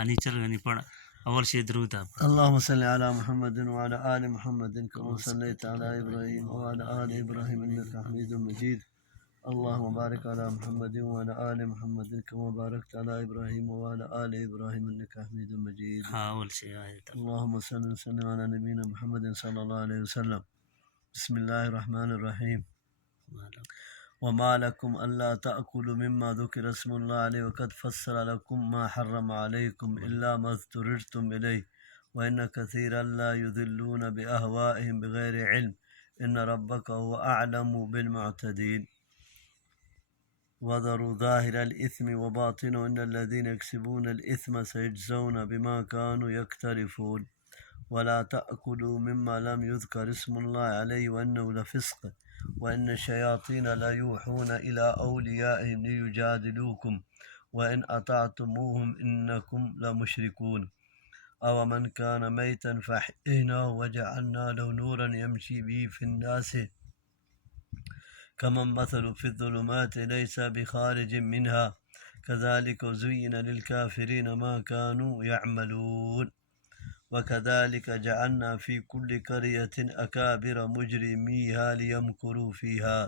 پانی چل گئے نہیں پڑا اول سے درود آپ اللهم صل على محمد وعلى آل محمد كما صليت على إبراهيم وعلى آل إبراهيم إنك حميد مجيد اللهم بارك على محمد وعلى آل محمد كما باركت على إبراهيم وعلى آل إبراهيم إنك حميد مجيد ہاں اول سے آیت اللهم صل وسلم على نبينا محمد صلى الله عليه وسلم بسم الله الرحمن الرحيم وما لكم ألا تأكلوا مما ذكر اسم الله عليه وقد فصل لكم ما حرم عليكم إلا ما اضطررتم إليه وإن كثيرا لا يضلون بأهوائهم بغير علم إن ربك هو أعلم بالمعتدين وذروا ظاهر الإثم وباطنه إن الذين يكسبون الإثم سيجزون بما كانوا يقترفون ولا تأكلوا مما لم يذكر اسم الله عليه وإنه لفسق وإن الشياطين لا يوحون إلى أوليائهم ليجادلوكم وإن أطعتموهم إنكم لمشركون أو من كان ميتا فأحييناه وجعلنا له نورا يمشي به في الناس كمن مثل في الظلمات ليس بخارج منها كذلك زين للكافرين ما كانوا يعملون وكذلك جعلنا في كل قرية أكابر مجرميها ليمكروا فيها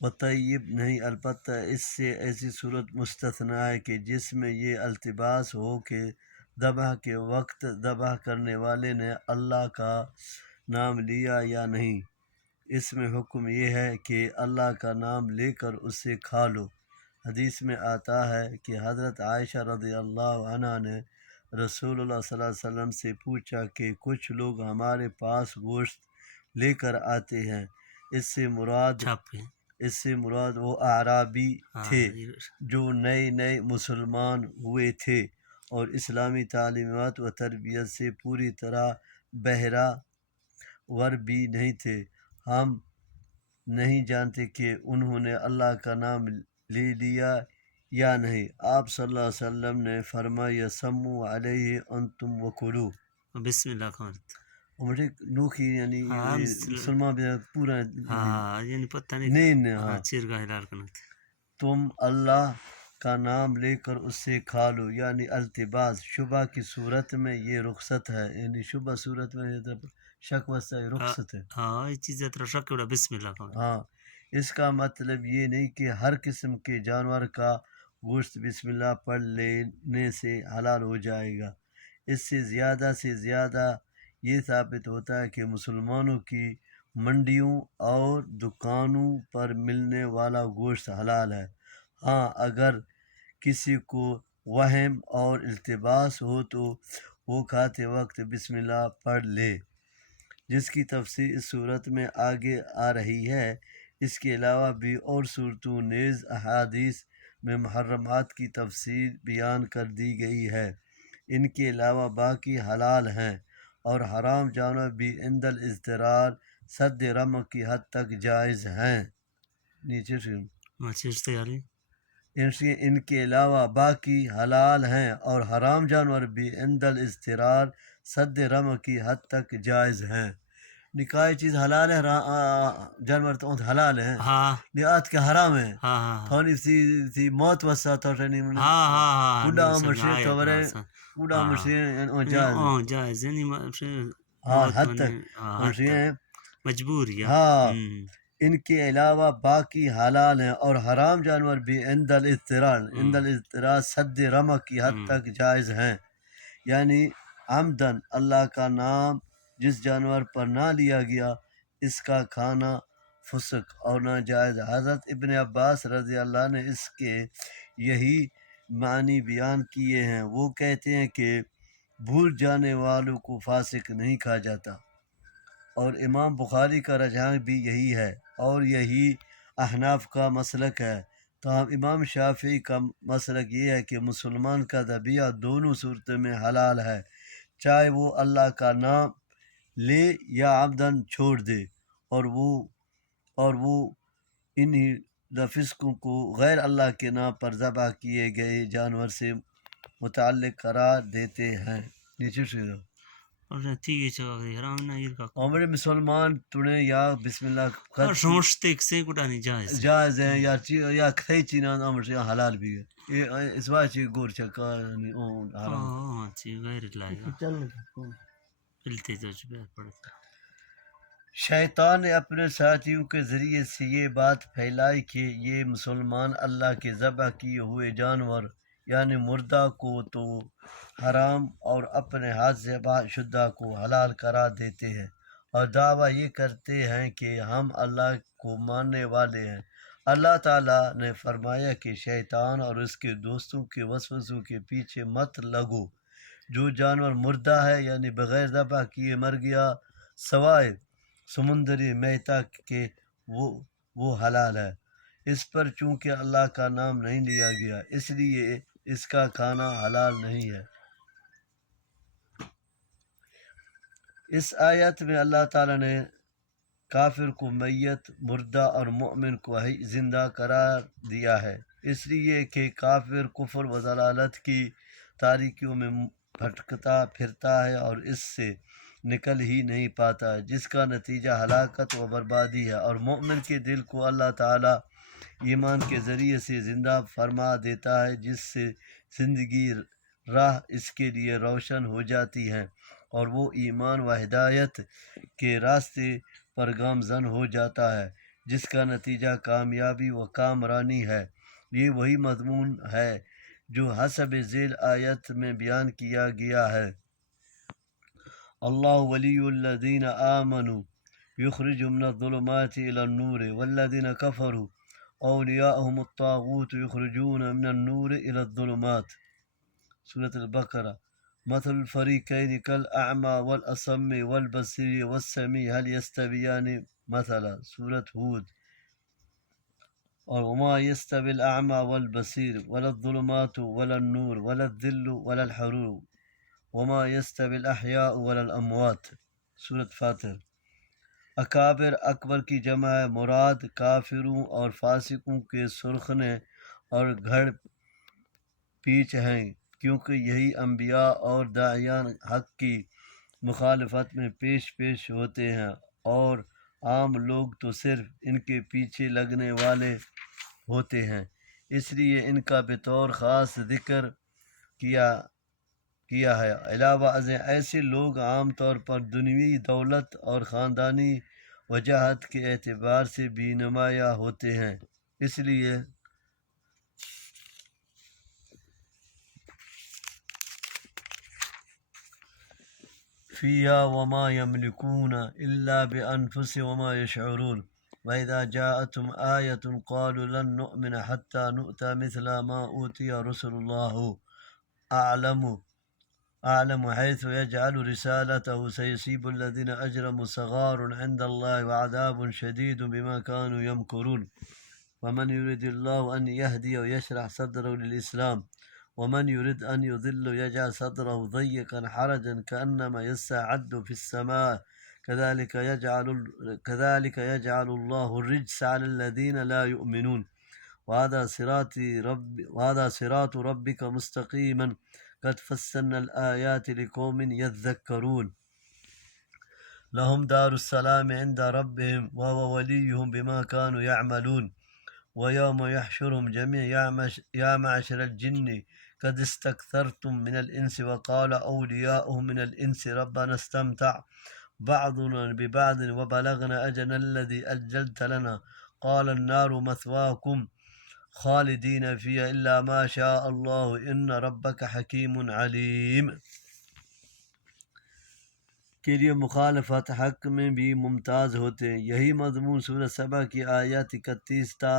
وطیب نہیں البتہ اس سے ایسی صورت مستثنی ہے کہ جس میں یہ التباس ہو کہ ذبح کے وقت ذبح کرنے والے نے اللہ کا نام لیا یا نہیں۔ اس میں حکم یہ ہے کہ اللہ کا نام لے کر اسے کھا لو۔ حدیث میں آتا ہے کہ حضرت عائشہ رضی اللہ عنہ نے رسول اللہ صلی اللہ علیہ وسلم سے پوچھا کہ کچھ لوگ ہمارے پاس گوشت لے کر آتے ہیں، اس سے مراد وہ اعرابی تھے جو نئے مسلمان ہوئے تھے اور اسلامی تعلیمات و تربیت سے پوری طرح بہرہ ور بھی نہیں تھے۔ ہم نہیں جانتے کہ انہوں نے اللہ کا نام لے لیا یا نہیں۔ آپ صلی اللہ علیہ وسلم نے فرمایا سمو علیہ انتم وکلو بسم اللہ خورت مجھے نوخی یعنی مسلمان پورا یعنی پتہ نہیں چرگا ہلال کرنا تم اللہ کا نام لے کر اس سے کھا لو، یعنی التباس شبہ کی صورت میں یہ رخصت ہے، یعنی شبہ صورت میں شک وسط رخصت ہے۔ ہاں یہ چیز شک بسم اللہ ہاں اس کا مطلب یہ نہیں کہ ہر قسم کے جانور کا گوشت بسم اللہ پڑھ لینے سے حلال ہو جائے گا۔ اس سے زیادہ یہ ثابت ہوتا ہے کہ مسلمانوں کی منڈیوں اور دکانوں پر ملنے والا گوشت حلال ہے۔ ہاں اگر کسی کو وہم اور التباس ہو تو وہ کھاتے وقت بسم اللہ پڑھ لے، جس کی تفسیر اس صورت میں آگے آ رہی ہے۔ اس کے علاوہ بھی اور صورتوں نیز احادیث میں محرمات کی تفسیر بیان کر دی گئی ہے۔ ان کے علاوہ باقی حلال ہیں اور حرام جانور بھی عند الاضطرار سد رمق کی حد تک جائز ہیں۔ نیچے سے ان کے علاوہ باقی حلال ہیں اور حرام جانور بھی عند الاضطرار سد رمق کی حد تک جائز ہیں۔ نکاح چیز حلال ہے، جانور تو حلال ہیں، نعات کے حرام ہیں۔ تھوڑی سی موت وسا تو بوڑھا عمر سے تو برے بوڑھا عمر سے جائز یعنی حد تک مجبور ہاں۔ ان کے علاوہ باقی حلال ہیں اور حرام جانور بھی عند الاضطرار سد رمق کی حد تک جائز ہیں، یعنی عمدن اللہ کا نام جس جانور پر نہ لیا گیا اس کا کھانا فسق اور ناجائز۔ حضرت ابن عباس رضی اللہ نے اس کے یہی معنی بیان کیے ہیں۔ وہ کہتے ہیں کہ بھول جانے والوں کو فاسق نہیں کہا جاتا، اور امام بخاری کا رجحان بھی یہی ہے اور یہی احناف کا مسلک ہے۔ تاہم امام شافعی کا مسلک یہ ہے کہ مسلمان کا ذبیحہ دونوں صورتوں میں حلال ہے، چاہے وہ اللہ کا نام لے یا عمدن چھوڑ دے، اور وہ انہی لفظوں کو غیر اللہ کے نام پر ذبح کیے گئے جانور سے متعلق قرار دیتے ہیں۔ نیچے سے ہمارے مسلمان تڑے یا بسم اللہ سمجھتے سے گٹانی جائز ہیں یا کئی چیزیں ہمارے حلال بھی ہے۔ اس واچی گور چکانی اون حرام چی غیر لائے گا چل پلتے تو چپے پڑتا شیطان نے اپنے ساتھیوں کے ذریعے سے یہ بات پھیلائی کہ یہ مسلمان اللہ کے ذبح کیے ہوئے جانور یعنی مردہ کو تو حرام اور اپنے ہاتھ سے ذبح شدہ کو حلال قرار دیتے ہیں اور دعویٰ یہ کرتے ہیں کہ ہم اللہ کو ماننے والے ہیں۔ اللہ تعالیٰ نے فرمایا کہ شیطان اور اس کے دوستوں کے وسوسوں کے پیچھے مت لگو۔ جو جانور مردہ ہے یعنی بغیر ذبح کیے مر گیا سوائے سمندری میتہ کے وہ حلال ہے۔ اس پر چونکہ اللہ کا نام نہیں لیا گیا اس لیے اس کا کھانا حلال نہیں ہے۔ اس آیت میں اللہ تعالیٰ نے کافر کو میت، مردہ اور مومن کو زندہ قرار دیا ہے، اس لیے کہ کافر کفر و ضلالت کی تاریکیوں میں بھٹکتا پھرتا ہے اور اس سے نکل ہی نہیں پاتا، جس کا نتیجہ ہلاکت و بربادی ہے، اور مومن کے دل کو اللہ تعالیٰ ایمان کے ذریعے سے زندہ فرما دیتا ہے، جس سے زندگی راہ اس کے لیے روشن ہو جاتی ہے اور وہ ایمان و ہدایت کے راستے پر گامزن ہو جاتا ہے، جس کا نتیجہ کامیابی و کامرانی ہے۔ یہ وہی مضمون ہے جو حسب ذیل آیت میں بیان کیا گیا ہے۔ اللہ ولی الذین آمنوا یخرجهم من الظلمات الی النور والذین کفروا اولیاءهم الطاغوت یخرجون من النور الی الظلمات۔ سورۃ البقرہ۔ مثل الفریقین کالاعمی والاصم والبصیر والسمیع هل یستویان مثلا۔ سورۃ ہود۔ اور وما یستوی الاعمی والبصیر ولا الظلمات ولا النور ولا الظل ولا الحرور وما یستوی الاحیاء ولا الاموات۔ سورۃ فاطر۔ اکابر اکبر کی جمع ہے، مراد کافروں اور فاسقوں کے سرخنے اور گھڑ پیچ ہیں، کیونکہ یہی انبیاء اور داعیان حق کی مخالفت میں پیش ہوتے ہیں، اور عام لوگ تو صرف ان کے پیچھے لگنے والے ہوتے ہیں، اس لیے ان کا بطور خاص ذکر کیا ہے۔ علاوہ ازیں ایسے لوگ عام طور پر دنیوی دولت اور خاندانی وجاہت کے اعتبار سے بھی نمایاں ہوتے ہیں، اس لیے فِيهَا وَمَا يَمْلِكُونَ إِلَّا بِأَنفُسِهِمْ وَمَا يَشْعُرُونَ وَإِذَا جَاءَتْهُمْ آيَةٌ قَالُوا لَن نُّؤْمِنَ حَتَّى نُؤْتَىٰ مِثْلَ مَا أُوتِيَ رُسُلُ اللَّهِ أَعْلَمُ حَيْثُ يَجْعَلُ رِسَالَتَهُ سَيُصِيبُ الَّذِينَ أَجْرَمُوا صَغَارٌ عِندَ اللَّهِ وَعَذَابٌ شَدِيدٌ بِمَا كَانُوا يَمْكُرُونَ وَمَنْ يُرِدِ اللَّهُ أَنْ يَهْدِيَهُ يَشْرَحْ صَدْرَهُ لِلْإِسْلَامِ ومن يرد أن يضل يجعل صدره ضيقا حرجا كأنما يصعد في السماء كذلك يجعل الله الرجس على الذين لا يؤمنون وهذا صراط ربك مستقيما قد فصلنا الآيات لقوم يذكرون لهم دار السلام عند ربهم وهو وليهم بما كانوا يعملون ويوم يحشرهم جميعا يا معشر الجن قد استكثرتم من الإنس وقال أولياؤهم من الإنس ربنا استمتع بعضنا ببعض وبلغنا أجلنا الذي أجلت لنا قال النار مثواكم خالدين فيها إلا ما شاء الله إن ربك حكيم عليم۔ کے لیے مخالفت حق میں بھی ممتاز ہوتے ہیں۔ یہی مضمون سورۃ سبا کی آیات 31 تا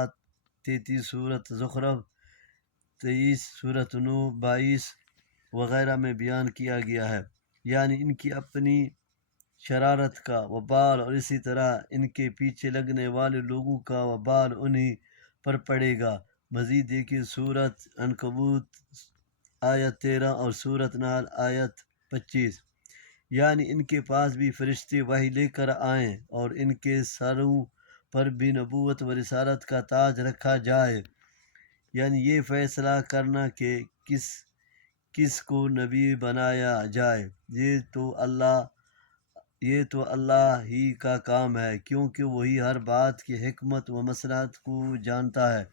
33، سورۃ زخرف 23، سورۃ نوح 22 وغیرہ میں بیان کیا گیا ہے، یعنی ان کی اپنی شرارت کا وبال اور اسی طرح ان کے پیچھے لگنے والے لوگوں کا وبال انہی پر پڑے گا۔ مزید دیکھیے سورۃ عنکبوت آیت 13 اور سورۃ نحل آیت 25۔ یعنی ان کے پاس بھی فرشتے وحی لے کر آئیں اور ان کے سروں پر بھی نبوت و رسالت کا تاج رکھا جائے، یعنی یہ فیصلہ کرنا کہ کس کو نبی بنایا جائے، یہ تو اللہ ہی کا کام ہے، کیونکہ وہی ہر بات کی حکمت و مصلحت کو جانتا ہے،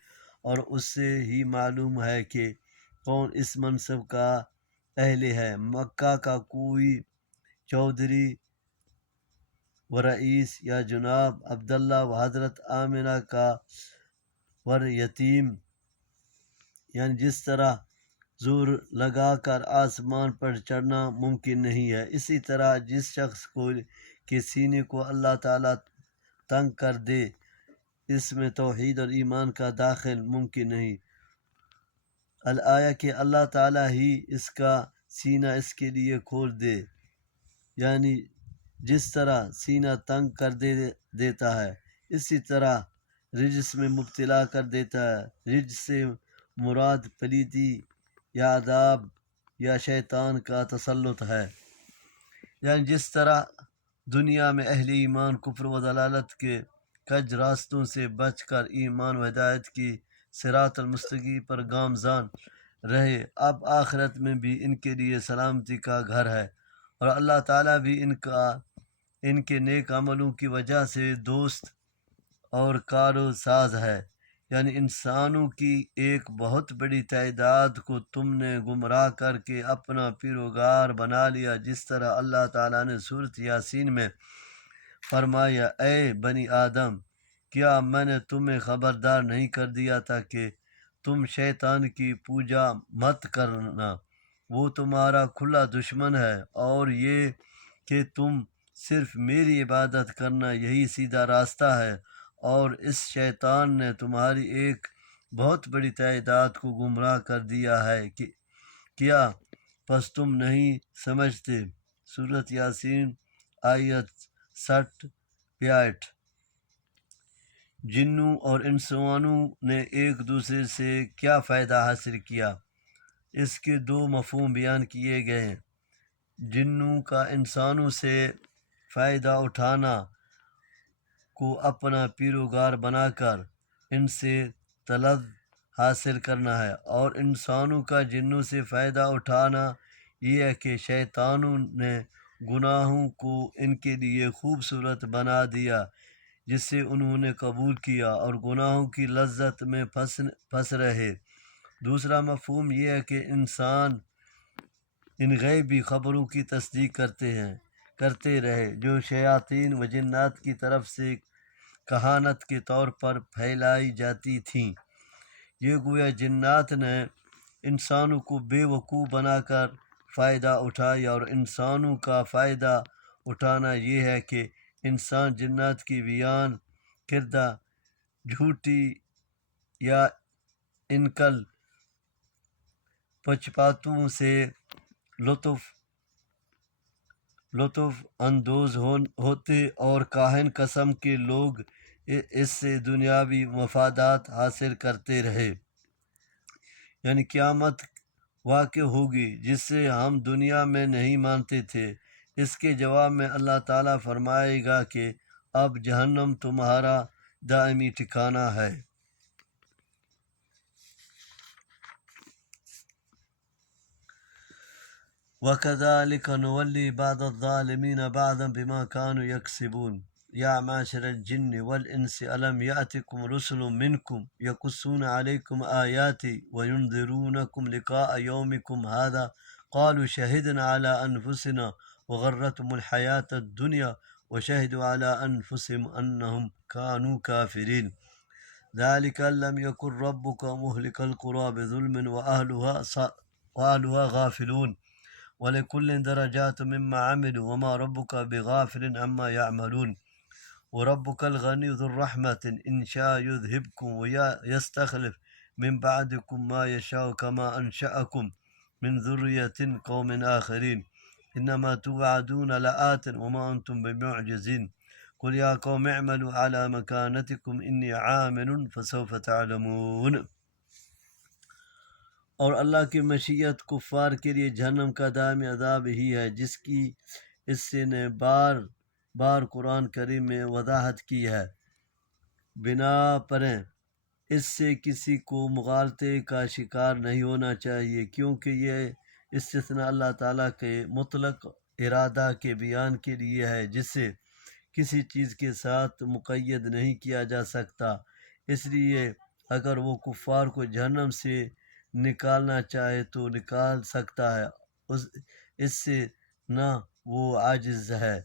اور اس سے ہی معلوم ہے کہ کون اس منصب کا اہل ہے۔ مکہ کا کوئی چودھری و رئیس یا جناب عبداللہ و حضرت آمنہ کا ور یتیم، یعنی جس طرح زور لگا کر آسمان پر چڑھنا ممکن نہیں ہے، اسی طرح جس شخص کے سینے کو اللہ تعالیٰ تنگ کر دے، اس میں توحید اور ایمان کا داخل ممکن نہیں۔ الآیہ کہ اللہ تعالیٰ ہی اس کا سینہ اس کے لیے کھول دے، یعنی جس طرح سینہ تنگ کر دیتا ہے اسی طرح رجس میں مبتلا کر دیتا ہے۔ رجس سے مراد پلیتی یا عذاب یا شیطان کا تسلط ہے، یعنی جس طرح دنیا میں اہل ایمان کفر و ضلالت کے کج راستوں سے بچ کر ایمان و ہدایت کی صراط المستقیم پر گامزن رہے، اب آخرت میں بھی ان کے لیے سلامتی کا گھر ہے، اور اللہ تعالیٰ بھی ان کے نیک عملوں کی وجہ سے دوست اور کارو ساز ہے۔ یعنی انسانوں کی ایک بہت بڑی تعداد کو تم نے گمراہ کر کے اپنا پیروکار بنا لیا، جس طرح اللہ تعالیٰ نے سورۃ یاسین میں فرمایا، اے بنی آدم، کیا میں نے تمہیں خبردار نہیں کر دیا تھا کہ تم شیطان کی پوجا مت کرنا، وہ تمہارا کھلا دشمن ہے، اور یہ کہ تم صرف میری عبادت کرنا یہی سیدھا راستہ ہے، اور اس شیطان نے تمہاری ایک بہت بڑی تعداد کو گمراہ کر دیا ہے، کیا پس تم نہیں سمجھتے؟ سورۃ یاسین آیت 60-62۔ جنوں اور انسانوں نے ایک دوسرے سے کیا فائدہ حاصل کیا؟ اس کے دو مفہوم بیان کیے گئے ہیں۔ جنوں کا انسانوں سے فائدہ اٹھانا کو اپنا پیروکار بنا کر ان سے تلذ حاصل کرنا ہے، اور انسانوں کا جنوں سے فائدہ اٹھانا یہ ہے کہ شیطانوں نے گناہوں کو ان کے لیے خوبصورت بنا دیا جسے انہوں نے قبول کیا، اور گناہوں کی لذت میں پھنس رہے۔ دوسرا مفہوم یہ ہے کہ انسان ان غیبی خبروں کی تصدیق کرتے رہے جو شیاطین و جنات کی طرف سے کہانت کے طور پر پھیلائی جاتی تھیں۔ یہ گویا جنات نے انسانوں کو بے وقوف بنا کر فائدہ اٹھایا، اور انسانوں کا فائدہ اٹھانا یہ ہے کہ انسان جنات کی بیان کردہ جھوٹی یا انکل پچپاتوں سے لطف اندوز ہوتے، اور کاہن قسم کے لوگ اس سے دنیاوی مفادات حاصل کرتے رہے۔ یعنی قیامت واقع ہوگی جسے ہم دنیا میں نہیں مانتے تھے، اس کے جواب میں اللہ تعالیٰ فرمائے گا کہ اب جہنم تمہارا دائمی ٹھکانہ ہے۔ وَكَذَلِكَ نُوَلِّي بَعْضَ الظَّالِمِينَ بَعْضًا بِمَا كَانُوا يَكْسِبُونَ يَا مَعْشَرَ الْجِنِّ وَالْإِنسِ أَلَمْ يَأْتِكُمْ رُسُلٌ مِّنكُمْ يَقُصُّونَ عَلَيْكُمْ آيَاتِي وَيُنذِرُونَكُمْ لِقَاءَ يَوْمِكُمْ هَٰذَا قَالُوا شَهِدْنَا عَلَىٰ أَنفُسِنَا وَغَرَّتْهُمُ الْحَيَاةُ الدُّنْيَا وَشَهِدُوا عَلَىٰ أَنفُسِهِمْ أَنَّهُمْ كَانُوا كَافِرِينَ ذَلِكَ لَمْ يَكُنْ رَبُّكَ مُهْلِكَ الْقُرَىٰ بِظُلْمٍ وَأَهْلُهَا غَافِلُونَ وَلِكُلٍّ دَرَجَاتٌ مِّمَّا عَمِلُوا وَمَا رَبُّكَ بِغَافِلٍ عَمَّا يَعْمَلُونَ وَرَبُّكَ الْغَنِيُّ ذُو الرَّحْمَةِ إِنْ شَاءَ يُذْهِبْكُمْ وَيَسْتَخْلِفْ مِنْ بَعْدِكُمْ مَا يَشَاءُ كَمَا أَنشَأَكُمْ مِنْ ذُرِّيَّةِ قَوْمٍ آخَرِينَ إِنَّمَا تُوعَدُونَ لَآتٍ وَمَا أَنْتُمْ بِمُعْجِزِينَ قُلْ يَا قَوْمِ اعْمَلُوا عَلَىٰ مَكَانَتِكُمْ إِنِّي عَامِلٌ فَسَوْفَ تَعْلَمُونَ۔ اور اللہ کی مشیت کفار کے لیے جہنم کا دائمی عذاب ہی ہے، جس کی اس نے بار بار قرآن کریم میں وضاحت کی ہے۔ بنا پر اس سے کسی کو مغالطے کا شکار نہیں ہونا چاہیے، کیونکہ یہ استثناء اللہ تعالیٰ کے مطلق ارادہ کے بیان کے لیے ہے جسے کسی چیز کے ساتھ مقید نہیں کیا جا سکتا، اس لیے اگر وہ کفار کو جہنم سے نکالنا چاہے تو نکال سکتا ہے، اس سے نہ وہ عاجز ہے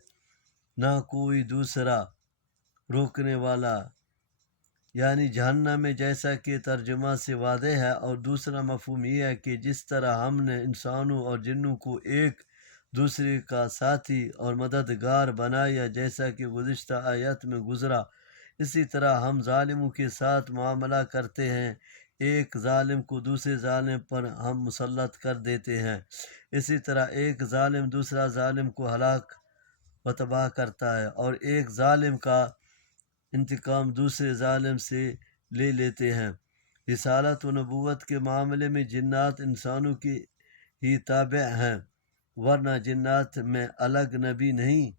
نہ کوئی دوسرا روکنے والا، یعنی جہنم میں، جیسا کہ ترجمہ سے واضح ہے۔ اور دوسرا مفہوم یہ ہے کہ جس طرح ہم نے انسانوں اور جنوں کو ایک دوسرے کا ساتھی اور مددگار بنایا، جیسا کہ گزشتہ آیت میں گزرا، اسی طرح ہم ظالموں کے ساتھ معاملہ کرتے ہیں، ایک ظالم کو دوسرے ظالم پر ہم مسلط کر دیتے ہیں، اسی طرح ایک ظالم دوسرا ظالم کو ہلاک و تباہ کرتا ہے، اور ایک ظالم کا انتقام دوسرے ظالم سے لے لیتے ہیں۔ رسالت و نبوت کے معاملے میں جنات انسانوں کی ہی تابع ہیں، ورنہ جنات میں الگ نبی نہیں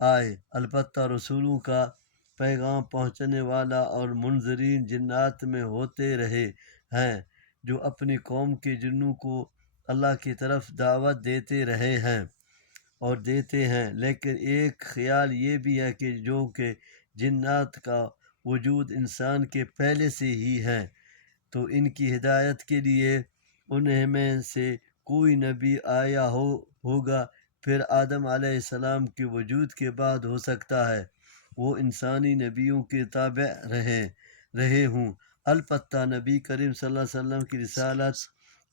آئے، البتہ رسولوں کا پیغام پہنچنے والا اور منذرین جنات میں ہوتے رہے ہیں، جو اپنی قوم کے جنوں کو اللہ کی طرف دعوت دیتے رہے ہیں اور دیتے ہیں۔ لیکن ایک خیال یہ بھی ہے کہ جو کہ جنات کا وجود انسان کے پہلے سے ہی ہے، تو ان کی ہدایت کے لیے انہیں میں سے کوئی نبی آیا ہوگا، پھر آدم علیہ السلام کے وجود کے بعد ہو سکتا ہے وہ انسانی نبیوں کے تابع رہے ہوں۔ البتہ نبی کریم صلی اللہ علیہ وسلم کی رسالت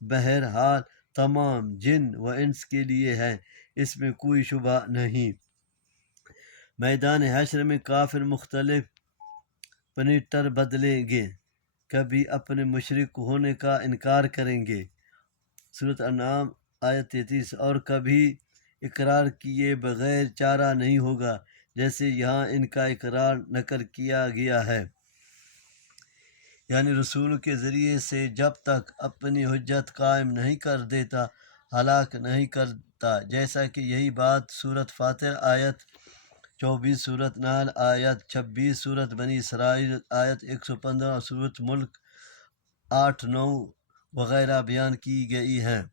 بہرحال تمام جن و انس کے لیے ہے، اس میں کوئی شبہ نہیں۔ میدان حشر میں کافر مختلف پنیٹر بدلیں گے، کبھی اپنے مشرک ہونے کا انکار کریں گے، سورۃ انعام آیت 33، اور کبھی اقرار کیے بغیر چارہ نہیں ہوگا، جیسے یہاں ان کا اقرار نقل کیا گیا ہے، یعنی رسول کے ذریعے سے جب تک اپنی حجت قائم نہیں کر دیتا ہلاک نہیں کرتا، جیسا کہ یہی بات سورۃ فاطر آیت 24، سورۃ نحل آیت 26، سورۃ بنی اسرائیل آیت 115 اور سورۃ ملک 8-9 وغیرہ بیان کی گئی ہیں،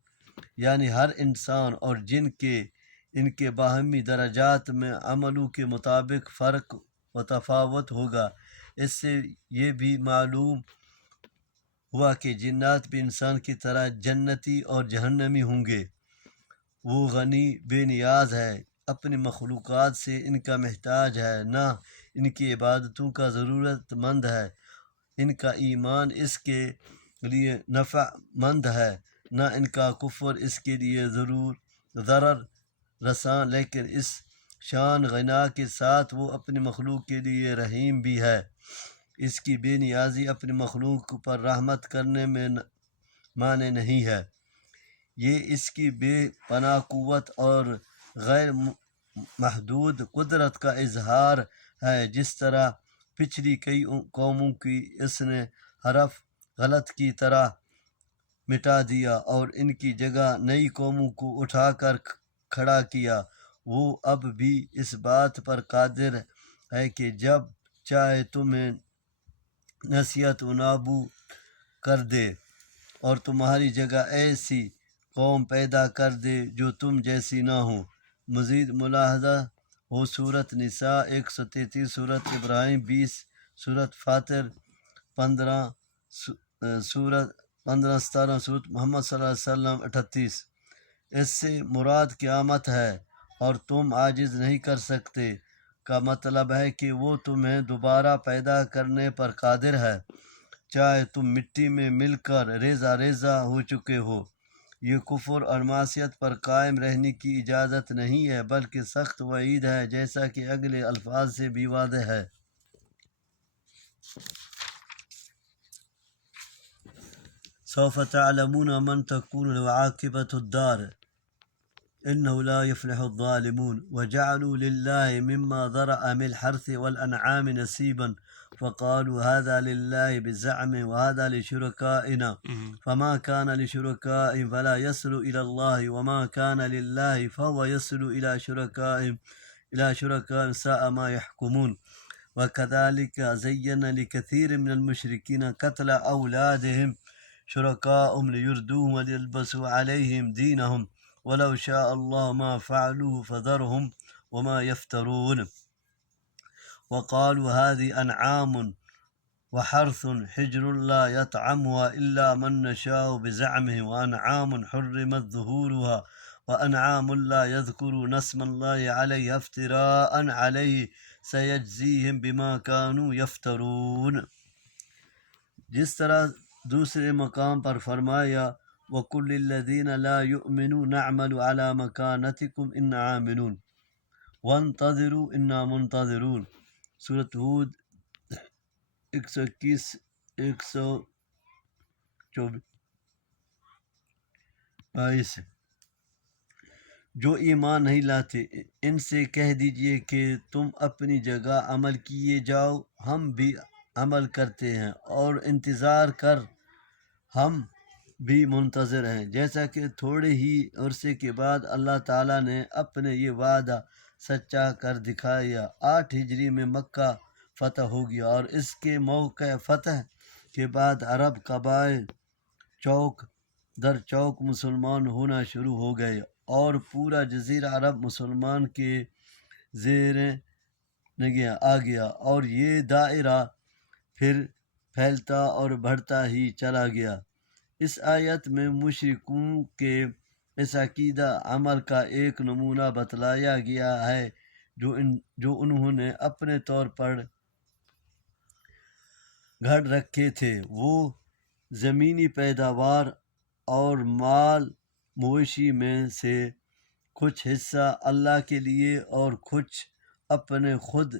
یعنی ہر انسان اور جن کے ان کے باہمی درجات میں عملوں کے مطابق فرق و تفاوت ہوگا۔ اس سے یہ بھی معلوم ہوا کہ جنات بھی انسان کی طرح جنتی اور جہنمی ہوں گے۔ وہ غنی بے نیاز ہے، اپنی مخلوقات سے ان کا محتاج ہے، نہ ان کی عبادتوں کا ضرورت مند ہے، ان کا ایمان اس کے لیے نفع مند ہے، نہ ان کا کفر اس کے لیے ضرر رساں، لیکن اس شان غنا کے ساتھ وہ اپنی مخلوق کے لیے رحیم بھی ہے۔ اس کی بے نیازی اپنی مخلوق پر رحمت کرنے میں مانع نہیں ہے، یہ اس کی بے پناہ قوت اور غیر محدود قدرت کا اظہار ہے۔ جس طرح پچھلی کئی قوموں کی اس نے حرف غلط کی طرح مٹا دیا اور ان کی جگہ نئی قوموں کو اٹھا کر کھڑا کیا، وہ اب بھی اس بات پر قادر ہے کہ جب چاہے تمہیں نصیحت و نابو کر دے اور تمہاری جگہ ایسی قوم پیدا کر دے جو تم جیسی نہ ہو۔ مزید ملاحظہ ہو سورۃ نساء 133، سورۃ ابراہیم 20، سورۃ فاطر 15، سورۃ 15-17، سورۃ محمد صلی اللہ علیہ وسلم 38۔ اس سے مراد قیامت ہے اور تم عاجز نہیں کر سکتے کا مطلب ہے کہ وہ تمہیں دوبارہ پیدا کرنے پر قادر ہے، چاہے تم مٹی میں مل کر ریزہ ریزہ ہو چکے ہو۔ یہ کفر اور معصیت پر قائم رہنے کی اجازت نہیں ہے، بلکہ سخت وعید ہے، جیسا کہ اگلے الفاظ سے بھی واضح ہے۔ سوف تعلمون من تكون له عاقبة الدار إنه لا يفلح الظالمون وجعلوا لله مما ذرأ من الحرث والأنعام نصيبا فقالوا هذا لله بزعمه وهذا لشركائنا فما كان لشركائهم فلا يصل إلى الله وما كان لله فهو يصل إلى شركائهم ساء ما يحكمون وكذلك زين لكثير من المشركين قتل أولادهم شركاءهم ليردوهم وليلبسوا عليهم دينهم ولو شاء الله ما فعلوه فذرهم وما يفترون وقالوا هذه أنعام وحرث حجر لا يطعمها إلا من نشاء بزعمه وأنعام حرمت ظهورها وأنعام لا يذكرون اسم الله عليه افتراء عليه سيجزيهم بما كانوا يفترون. جس طرح دوسرے مقام پر فرمایا وَقُلْ لِلَّذِينَ لَا يُؤْمِنُونَ نَعْمَلُ عَلَى مَكَانَتِكُمْ إِنَّا عَامِلُونَ وَانْتَظِرُوا إِنَّا مُنْتَظِرُونَ. سورۃ ہود 121 122. جو ایمان نہیں لاتے ان سے کہہ دیجئے کہ تم اپنی جگہ عمل کیے جاؤ، ہم بھی عمل کرتے ہیں اور انتظار کر ہم بھی منتظر ہیں. جیسا کہ تھوڑے ہی عرصے کے بعد اللہ تعالیٰ نے اپنے یہ وعدہ سچا کر دکھایا. 8 ہجری میں مکہ فتح ہو گیا اور اس کے موقع فتح کے بعد عرب قبائل چوک در چوک مسلمان ہونا شروع ہو گئے اور پورا جزیرہ عرب مسلمان کے زیر آ گیا اور یہ دائرہ پھر پھیلتا اور بڑھتا ہی چلا گیا. اس آیت میں مشرکوں کے اس عقیدہ عمل کا ایک نمونہ بتلایا گیا ہے جو انہوں نے اپنے طور پر گھڑ رکھے تھے. وہ زمینی پیداوار اور مال مویشی میں سے کچھ حصہ اللہ کے لیے اور کچھ اپنے خود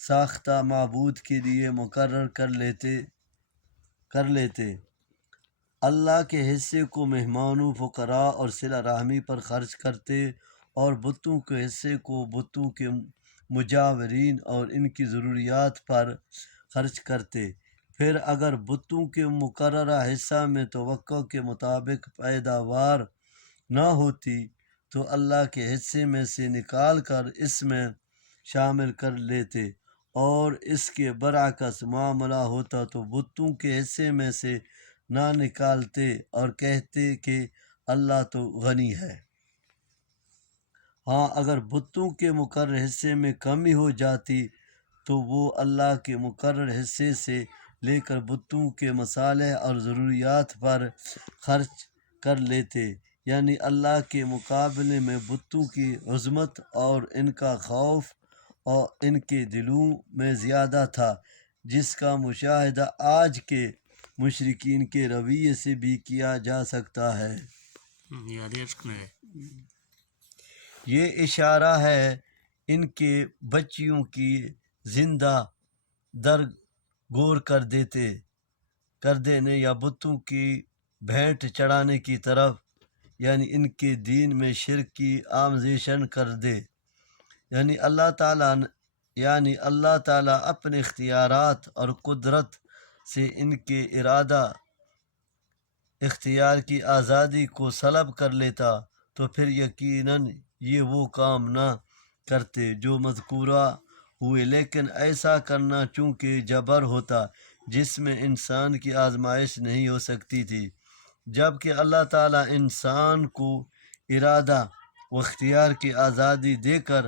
ساختہ معبود کے لیے مقرر کر لیتے. اللہ کے حصے کو مہمانوں، فقراء اور صلہ رحمی پر خرچ کرتے اور بتوں کے حصے کو بتوں کے مجاورین اور ان کی ضروریات پر خرچ کرتے. پھر اگر بتوں کے مقررہ حصہ میں توقع کے مطابق پیداوار نہ ہوتی تو اللہ کے حصے میں سے نکال کر اس میں شامل کر لیتے، اور اس کے برعکس معاملہ ہوتا تو بتوں کے حصے میں سے نہ نکالتے اور کہتے کہ اللہ تو غنی ہے. ہاں اگر بتوں کے مقرر حصے میں کمی ہو جاتی تو وہ اللہ کے مقرر حصے سے لے کر بتوں کے مصالح اور ضروریات پر خرچ کر لیتے. یعنی اللہ کے مقابلے میں بتوں کی عظمت اور ان کا خوف اور ان کے دلوں میں زیادہ تھا، جس کا مشاہدہ آج کے مشرکین کے رویے سے بھی کیا جا سکتا ہے. یہ اشارہ ہے ان کے بچیوں کی زندہ درگور کر دینے یا بتوں کی بھینٹ چڑھانے کی طرف، یعنی ان کے دین میں شرک کی آمیزشن کر دے. یعنی اللہ تعالیٰ اپنے اختیارات اور قدرت سے ان کے ارادہ اختیار کی آزادی کو سلب کر لیتا تو پھر یقیناً یہ وہ کام نہ کرتے جو مذکورہ ہوئے. لیکن ایسا کرنا چونکہ جبر ہوتا جس میں انسان کی آزمائش نہیں ہو سکتی تھی، جبکہ اللہ تعالیٰ انسان کو ارادہ و اختیار کی آزادی دے کر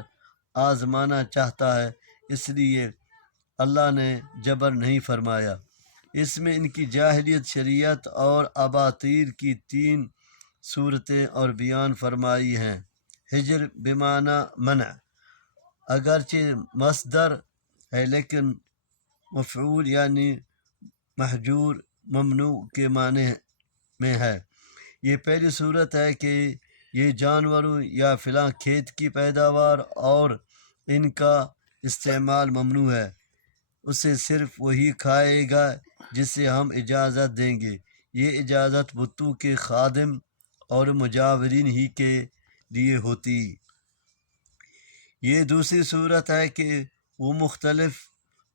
آزمانا چاہتا ہے، اس لیے اللہ نے جبر نہیں فرمایا. اس میں ان کی جاہلیت، شریعت اور اباطیل کی 3 صورتیں اور بیان فرمائی ہیں. حجر بمعنی منع، اگرچہ مصدر ہے لیکن مفعول یعنی محجور ممنوع کے معنی میں ہے. یہ پہلی صورت ہے کہ یہ جانوروں یا فلاں کھیت کی پیداوار اور ان کا استعمال ممنوع ہے، اسے صرف وہی کھائے گا جسے ہم اجازت دیں گے. یہ اجازت بتوں کے خادم اور مجاورین ہی کے لیے ہوتی. یہ دوسری صورت ہے کہ وہ مختلف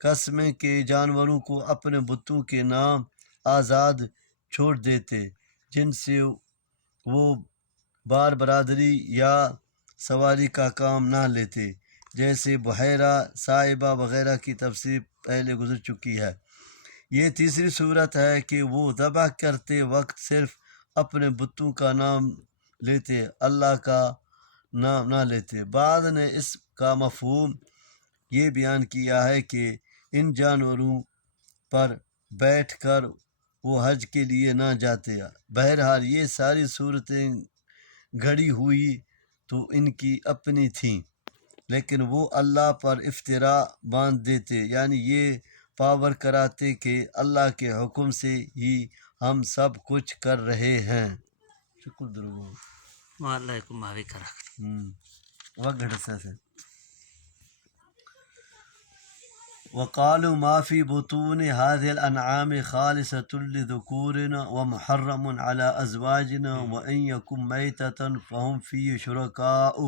قسم کے جانوروں کو اپنے بتوں کے نام آزاد چھوڑ دیتے جن سے وہ بار برادری یا سواری کا کام نہ لیتے، جیسے بحیرہ، صائبہ وغیرہ کی تفصیل پہلے گزر چکی ہے. یہ تیسری صورت ہے کہ وہ ذبح کرتے وقت صرف اپنے بتوں کا نام لیتے، اللہ کا نام نہ لیتے. بعض نے اس کا مفہوم یہ بیان کیا ہے کہ ان جانوروں پر بیٹھ کر وہ حج کے لیے نہ جاتے۔ بہرحال یہ ساری صورتیں گھڑی ہوئی تو ان کی اپنی تھیں، لیکن وہ اللہ پر افطرا باندھ دیتے، یعنی یہ پاور کراتے کہ اللہ کے حکم سے ہی ہم سب کچھ کر رہے ہیں۔ شکر درگو وعلیکم بھاوی کرا وگڑ سے وقالوا ما في بطون هذه الأنعام خالصة لذكورنا ومحرم على أزواجنا وإن يكن ميتة فهم فيه شركاء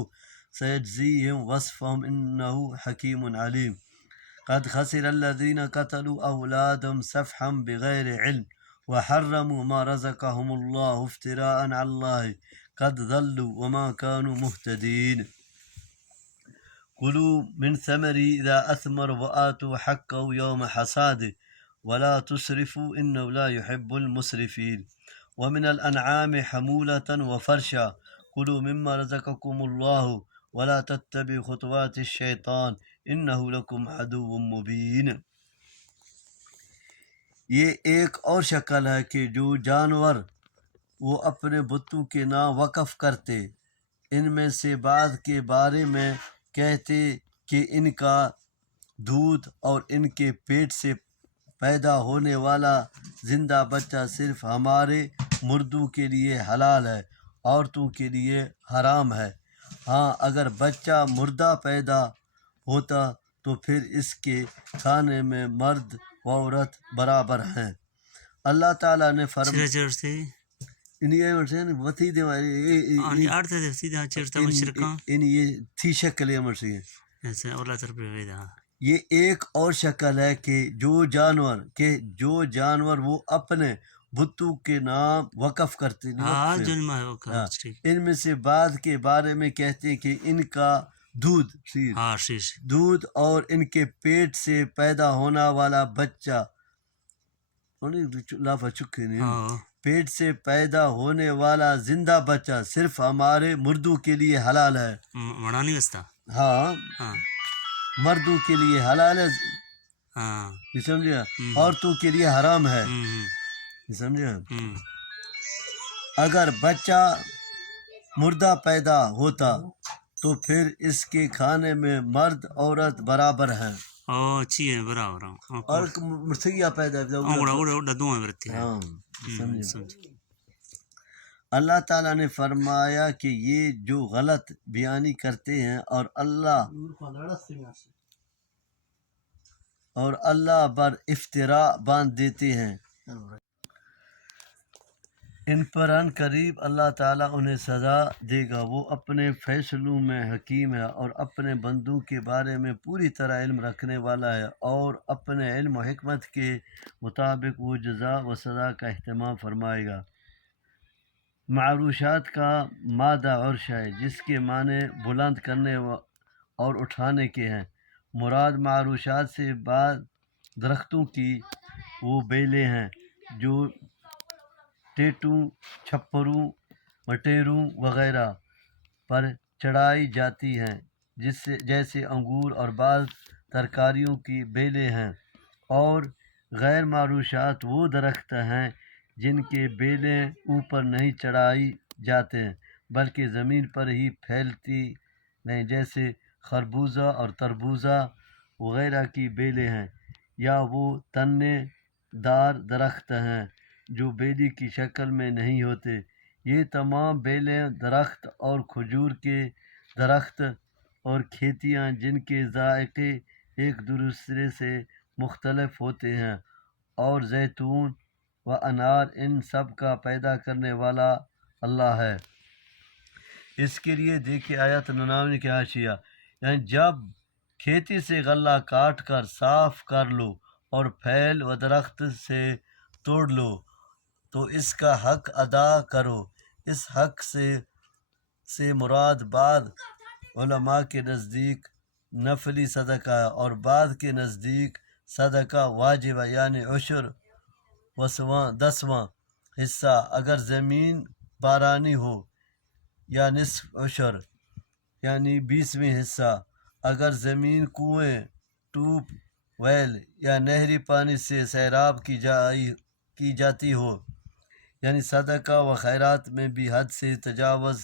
سيجزيهم وصفهم إنه حكيم عليم قد خسر الذين قتلوا أولادهم سفحا بغير علم وحرموا ما رزقهم الله افتراء على الله قد ضلوا وما كانوا مهتدين كلوا من ثمره إذا أثمر وآتوا حقه يوم حصاده ولا تسرفوا إنه لا يحب المسرفين ومن الأنعام حمولة وفرشا كلوا مما رزقكم الله ولا تتبعوا خطوات الشيطان إنه لكم عدو مبين۔ یہ ایک اور شکل ہے کہ جو جانور وہ اپنے بتوں کے نام وقف کرتے، ان میں سے بعض کے بارے میں کہتے کہ ان کا دودھ اور ان کے پیٹ سے پیدا ہونے والا زندہ بچہ صرف ہمارے مردوں کے لیے حلال ہے، عورتوں کے لیے حرام ہے۔ ہاں اگر بچہ مردہ پیدا ہوتا تو پھر اس کے کھانے میں مرد و عورت برابر ہیں۔ اللہ تعالیٰ نے یہ ایک اور شکل ہے کہ جو جانور وہ اپنے بتوں کے نام وقف کرتے، ان میں سے بعض کے بارے میں کہتے ہیں کہ ان کا دودھ اور ان کے پیٹ سے پیدا ہونے والا بچہ پیٹ سے پیدا ہونے والا زندہ بچہ صرف ہمارے مردوں کے لیے حلال ہے۔ ہاں مردوں کے لیے حلال ہے، سمجھے، عورتوں کے لیے حرام ہے، سمجھے۔ اگر بچہ مردہ پیدا ہوتا تو پھر اس کے کھانے میں مرد عورت برابر ہیں۔ اور مرثیہ پیدا اللہ تعالیٰ نے فرمایا کہ یہ جو غلط بیانی کرتے ہیں اور اللہ پر افطرا باندھ دیتے ہیں، ان پر ان قریب اللہ تعالیٰ انہیں سزا دے گا۔ وہ اپنے فیصلوں میں حکیم ہے اور اپنے بندوں کے بارے میں پوری طرح علم رکھنے والا ہے، اور اپنے علم و حکمت کے مطابق وہ جزا و سزا کا اہتمام فرمائے گا۔ معروشات کا مادہ عرش ہے، جس کے معنی بلند کرنے اور اٹھانے کے ہیں۔ مراد معروشات سے بعض درختوں کی وہ بیلیں ہیں جو ٹیٹوں، چھپروں، مٹیروں وغیرہ پر چڑھائی جاتی ہیں، جیسے انگور اور بعض ترکاریوں کی بیلیں ہیں۔ اور غیر معروشات وہ درخت ہیں جن کے بیلیں اوپر نہیں چڑھائی جاتے بلکہ زمین پر ہی پھیلتی ہیں، جیسے خربوزہ اور تربوزہ وغیرہ کی بیلیں ہیں، یا وہ تنے دار درخت ہیں جو بیلی کی شکل میں نہیں ہوتے۔ یہ تمام بیلیں درخت اور کھجور کے درخت اور کھیتیاں جن کے ذائقے ایک دوسرے سے مختلف ہوتے ہیں، اور زیتون و انار، ان سب کا پیدا کرنے والا اللہ ہے۔ اس کے لیے دیکھیے آیت 99 کی حاشیہ، یعنی جب کھیتی سے غلہ کاٹ کر صاف کر لو اور پھیل و درخت سے توڑ لو تو اس کا حق ادا کرو۔ اس حق سے مراد بعض علماء کے نزدیک نفلی صدقہ ہے اور بعض کے نزدیک صدقہ واجب ہے، یعنی عشر 10واں حصہ اگر زمین بارانی ہو، یا نصف عشر یعنی 20واں حصہ اگر زمین کنویں ٹوپ ویل یا نہری پانی سے سیراب کی جاتی ہو، یعنی صدقہ و خیرات میں بھی حد سے تجاوز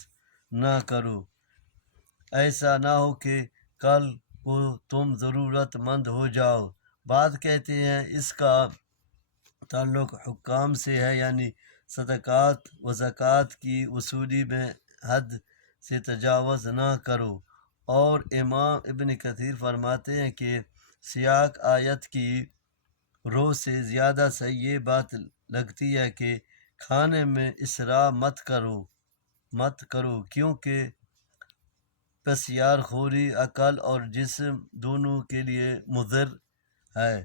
نہ کرو، ایسا نہ ہو کہ کل کو تم ضرورت مند ہو جاؤ۔ بعض کہتے ہیں اس کا تعلق حکام سے ہے، یعنی صدقات و زکوٰۃ کی وصولی میں حد سے تجاوز نہ کرو، اور امام ابن کثیر فرماتے ہیں کہ سیاق آیت کی رو سے زیادہ صحیح یہ بات لگتی ہے کہ کھانے میں اسراف مت کرو کیونکہ پسیار خوری عقل اور جسم دونوں کے لیے مضر ہے۔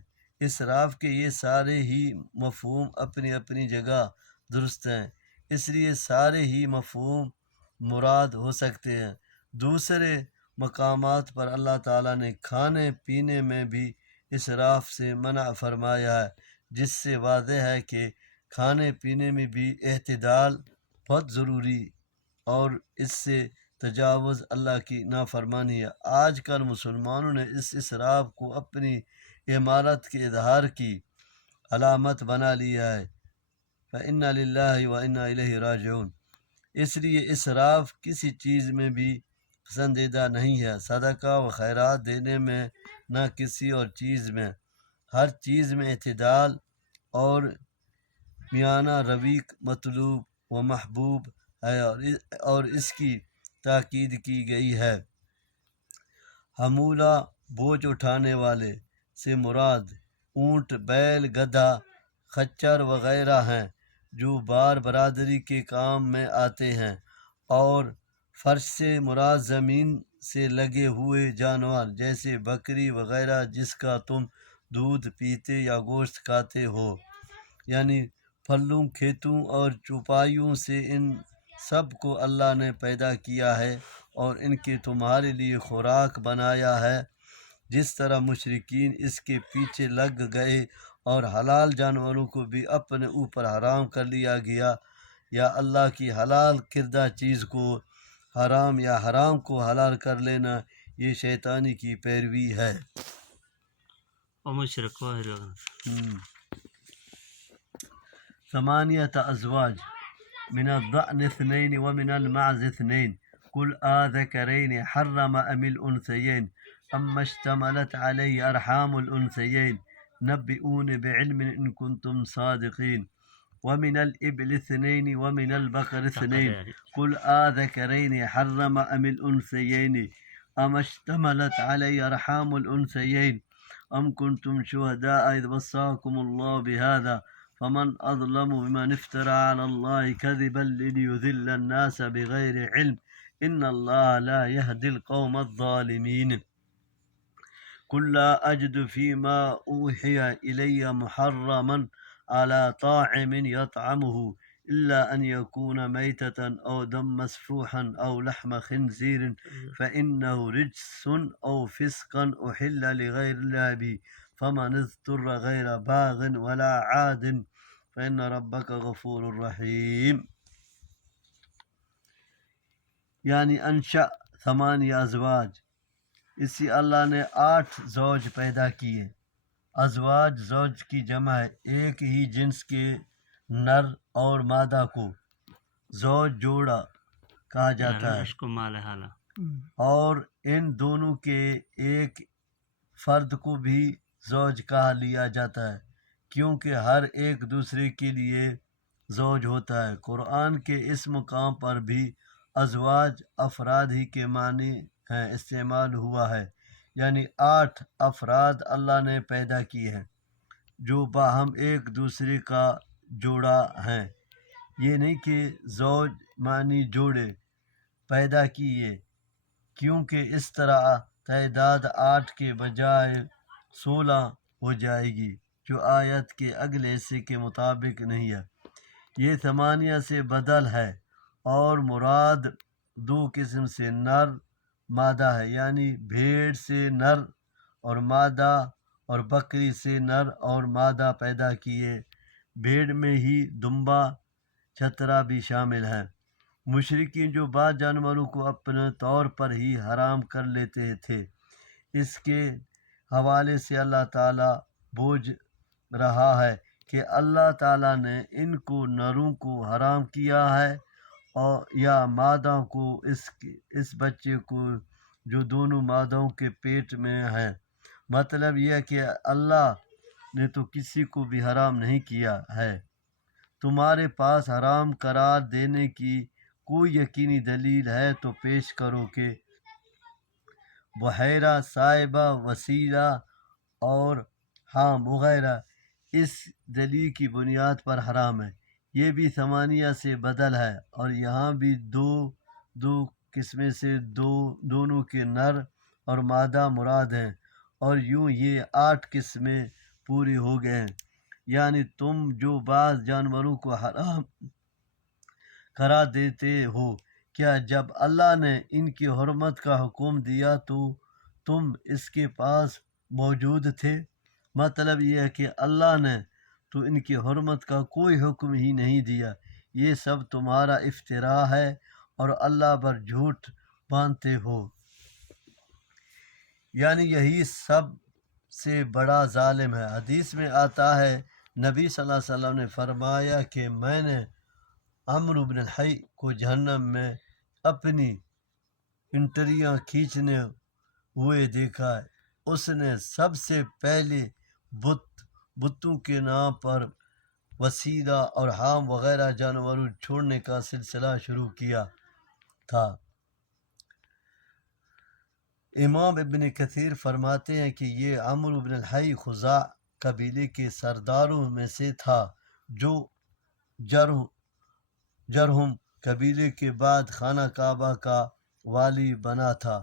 اسراف کے یہ سارے ہی مفہوم اپنی اپنی جگہ درست ہیں، اس لیے سارے ہی مفہوم مراد ہو سکتے ہیں۔ دوسرے مقامات پر اللہ تعالیٰ نے کھانے پینے میں بھی اسراف سے منع فرمایا ہے، جس سے واضح ہے کہ کھانے پینے میں بھی اعتدال بہت ضروری، اور اس سے تجاوز اللہ کی نافرمانی ہے۔ آج کل مسلمانوں نے اس اسراف کو اپنی عمارت کے اظہار کی علامت بنا لیا ہے، فَإِنَّ لِلَّهِ وَإِنَّا إِلَيْهِ راجعون۔ اس لیے اسراف کسی چیز میں بھی پسندیدہ نہیں ہے، صدقہ و خیرات دینے میں نہ کسی اور چیز میں، ہر چیز میں اعتدال اور میانہ روی مطلوب و محبوب ہے، اور اس کی تاکید کی گئی ہے۔ حمولہ بوجھ اٹھانے والے سے مراد اونٹ، بیل، گدھا، خچر وغیرہ ہیں جو بار برادری کے کام میں آتے ہیں، اور فرش سے مراد زمین سے لگے ہوئے جانور جیسے بکری وغیرہ جس کا تم دودھ پیتے یا گوشت کھاتے ہو، یعنی پھلوں، کھیتوں اور چوپایوں سے ان سب کو اللہ نے پیدا کیا ہے اور ان کی تمہارے لیے خوراک بنایا ہے۔ جس طرح مشرکین اس کے پیچھے لگ گئے اور حلال جانوروں کو بھی اپنے اوپر حرام کر لیا گیا، یا اللہ کی حلال کردہ چیز کو حرام یا حرام کو حلال کر لینا، یہ شیطانی کی پیروی ہے۔ ومشرق واحد ثمانية أزواج من الضأن اثنين ومن المعز اثنين قل آذكرين حرم أم الأنثيين أما اشتملت عليه أرحام الأنثيين نبئوني بعلم إن كنتم صادقين ومن الإبل اثنين ومن البقر اثنين قل آذكرين حرم أم الأنثيين أما اشتملت عليه أرحام الأنثيين أم كنتم شهداء إذ وصاكم الله بهذا فمن أظلم ممن افترى على الله كذبا ليضل الناس بغير علم إن الله لا يهدي القوم الظالمين قل لا أجد فيما أوحي إلي محرما على طاعم يطعمه إلا أن يكون ميتة أو دم مسفوحا أو لحم خنزير فإنه رجس أو فسقا أحل لغير الله به فمن اضطر غير باغ ولا عاد فإن ربك غفور رحيم۔ یعنی انشأ ثمانیہ ازواج، اسی اللہ نے 8 زوج پیدا کیے۔ ازواج زوج کی جمع ہے، ایک ہی جنس کے نر اور مادہ کو زوج جوڑا کہا جاتا ہے، اس کو مال حالا، اور ان دونوں کے ایک فرد کو بھی زوج کہا لیا جاتا ہے کیونکہ ہر ایک دوسرے کے لیے زوج ہوتا ہے۔ قرآن کے اس مقام پر بھی ازواج افراد ہی کے معنی ہیں استعمال ہوا ہے، یعنی 8 افراد اللہ نے پیدا کیے ہیں جو باہم ایک دوسرے کا جوڑا ہیں۔ یہ نہیں کہ زوج معنی جوڑے پیدا کیے، کیونکہ اس طرح تعداد 8 کے بجائے 16 ہو جائے گی جو آیت کے اگلے حصے کے مطابق نہیں ہے۔ یہ 8 سے بدل ہے اور مراد 2 قسم سے نر مادہ ہے، یعنی بھیڑ سے نر اور مادہ اور بکری سے نر اور مادہ پیدا کیے۔ بھیڑ میں ہی دمبا چترا بھی شامل ہیں۔ مشرکین جو بعض جانوروں کو اپنے طور پر ہی حرام کر لیتے تھے، اس کے حوالے سے اللہ تعالیٰ بوجھ رہا ہے کہ اللہ تعالیٰ نے ان کو نروں کو حرام کیا ہے اور یا مادہ کو اس بچے کو جو دونوں مادوں کے پیٹ میں ہے۔ مطلب یہ ہے کہ اللہ نے تو کسی کو بھی حرام نہیں کیا ہے۔ تمہارے پاس حرام قرار دینے کی کوئی یقینی دلیل ہے تو پیش کرو کہ بحیرہ، صائبہ، وسیلہ اور حام وغیرہ اس دلیل کی بنیاد پر حرام ہے۔ یہ بھی ثمانیہ سے بدل ہے اور یہاں بھی دو قسمیں سے دونوں کے نر اور مادہ مراد ہیں، اور یوں یہ 8 قسمیں پوری ہو گئے ہیں۔ یعنی تم جو بعض جانوروں کو حرام قرار دیتے ہو، کیا جب اللہ نے ان کی حرمت کا حکم دیا تو تم اس کے پاس موجود تھے؟ مطلب یہ ہے کہ اللہ نے تو ان کی حرمت کا کوئی حکم ہی نہیں دیا، یہ سب تمہارا افتراء ہے اور اللہ پر جھوٹ باندھتے ہو۔ یعنی یہی سب سے بڑا ظالم ہے۔ حدیث میں آتا ہے نبی صلی اللہ علیہ وسلم نے فرمایا کہ میں نے عمرو بن الحی کو جہنم میں اپنی انٹریاں کھینچنے ہوئے دیکھا ہے۔ اس نے سب سے پہلے بتوں کے نام پر وسیلہ اور حام وغیرہ جانوروں چھوڑنے کا سلسلہ شروع کیا تھا۔ امام ابن کثیر فرماتے ہیں کہ یہ عمرو بن الحی خزاع قبیلے کے سرداروں میں سے تھا، جو جرہم قبیلے کے بعد خانہ کعبہ کا والی بنا تھا۔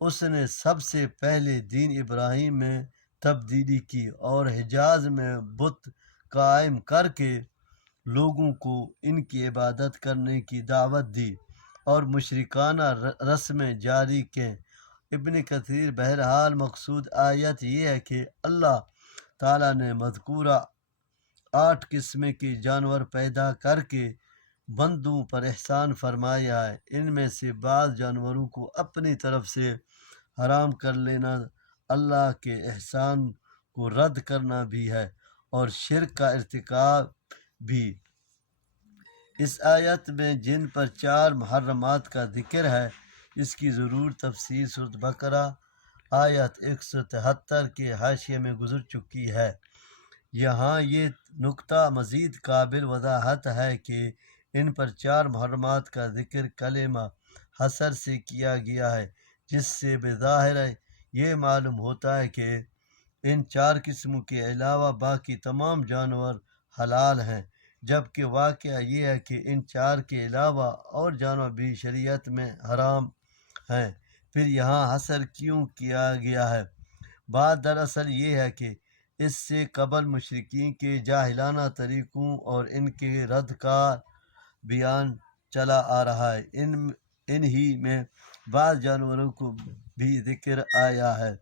اس نے سب سے پہلے دین ابراہیم میں تبدیلی کی اور حجاز میں بت قائم کر کے لوگوں کو ان کی عبادت کرنے کی دعوت دی اور مشرکانہ رسمیں جاری کیں۔ ابن کثیر بہرحال مقصود آیت یہ ہے کہ اللہ تعالیٰ نے مذکورہ 8 قسم کے جانور پیدا کر کے بندوں پر احسان فرمایا ہے۔ ان میں سے بعض جانوروں کو اپنی طرف سے حرام کر لینا اللہ کے احسان کو رد کرنا بھی ہے اور شرک کا ارتکاب بھی۔ اس آیت میں جن پر 4 محرمات کا ذکر ہے، اس کی ضرور تفسیر سورۃ بقرہ آیت 173 کے حاشیے میں گزر چکی ہے۔ یہاں یہ نکتہ مزید قابل وضاحت ہے کہ ان پر 4 محرمات کا ذکر کلمہ حصر سے کیا گیا ہے، جس سے بظاہر یہ معلوم ہوتا ہے کہ ان 4 قسموں کے علاوہ باقی تمام جانور حلال ہیں، جبکہ واقعہ یہ ہے کہ ان 4 کے علاوہ اور جانور بھی شریعت میں حرام ہیں۔ پھر یہاں حصر کیوں کیا گیا ہے؟ بات دراصل یہ ہے کہ اس سے قبل مشرکین کے جاہلانہ طریقوں اور ان کے رد کا بیان چلا آ رہا ہے۔ انہی میں بعض جانوروں کو بھی ذکر آیا ہے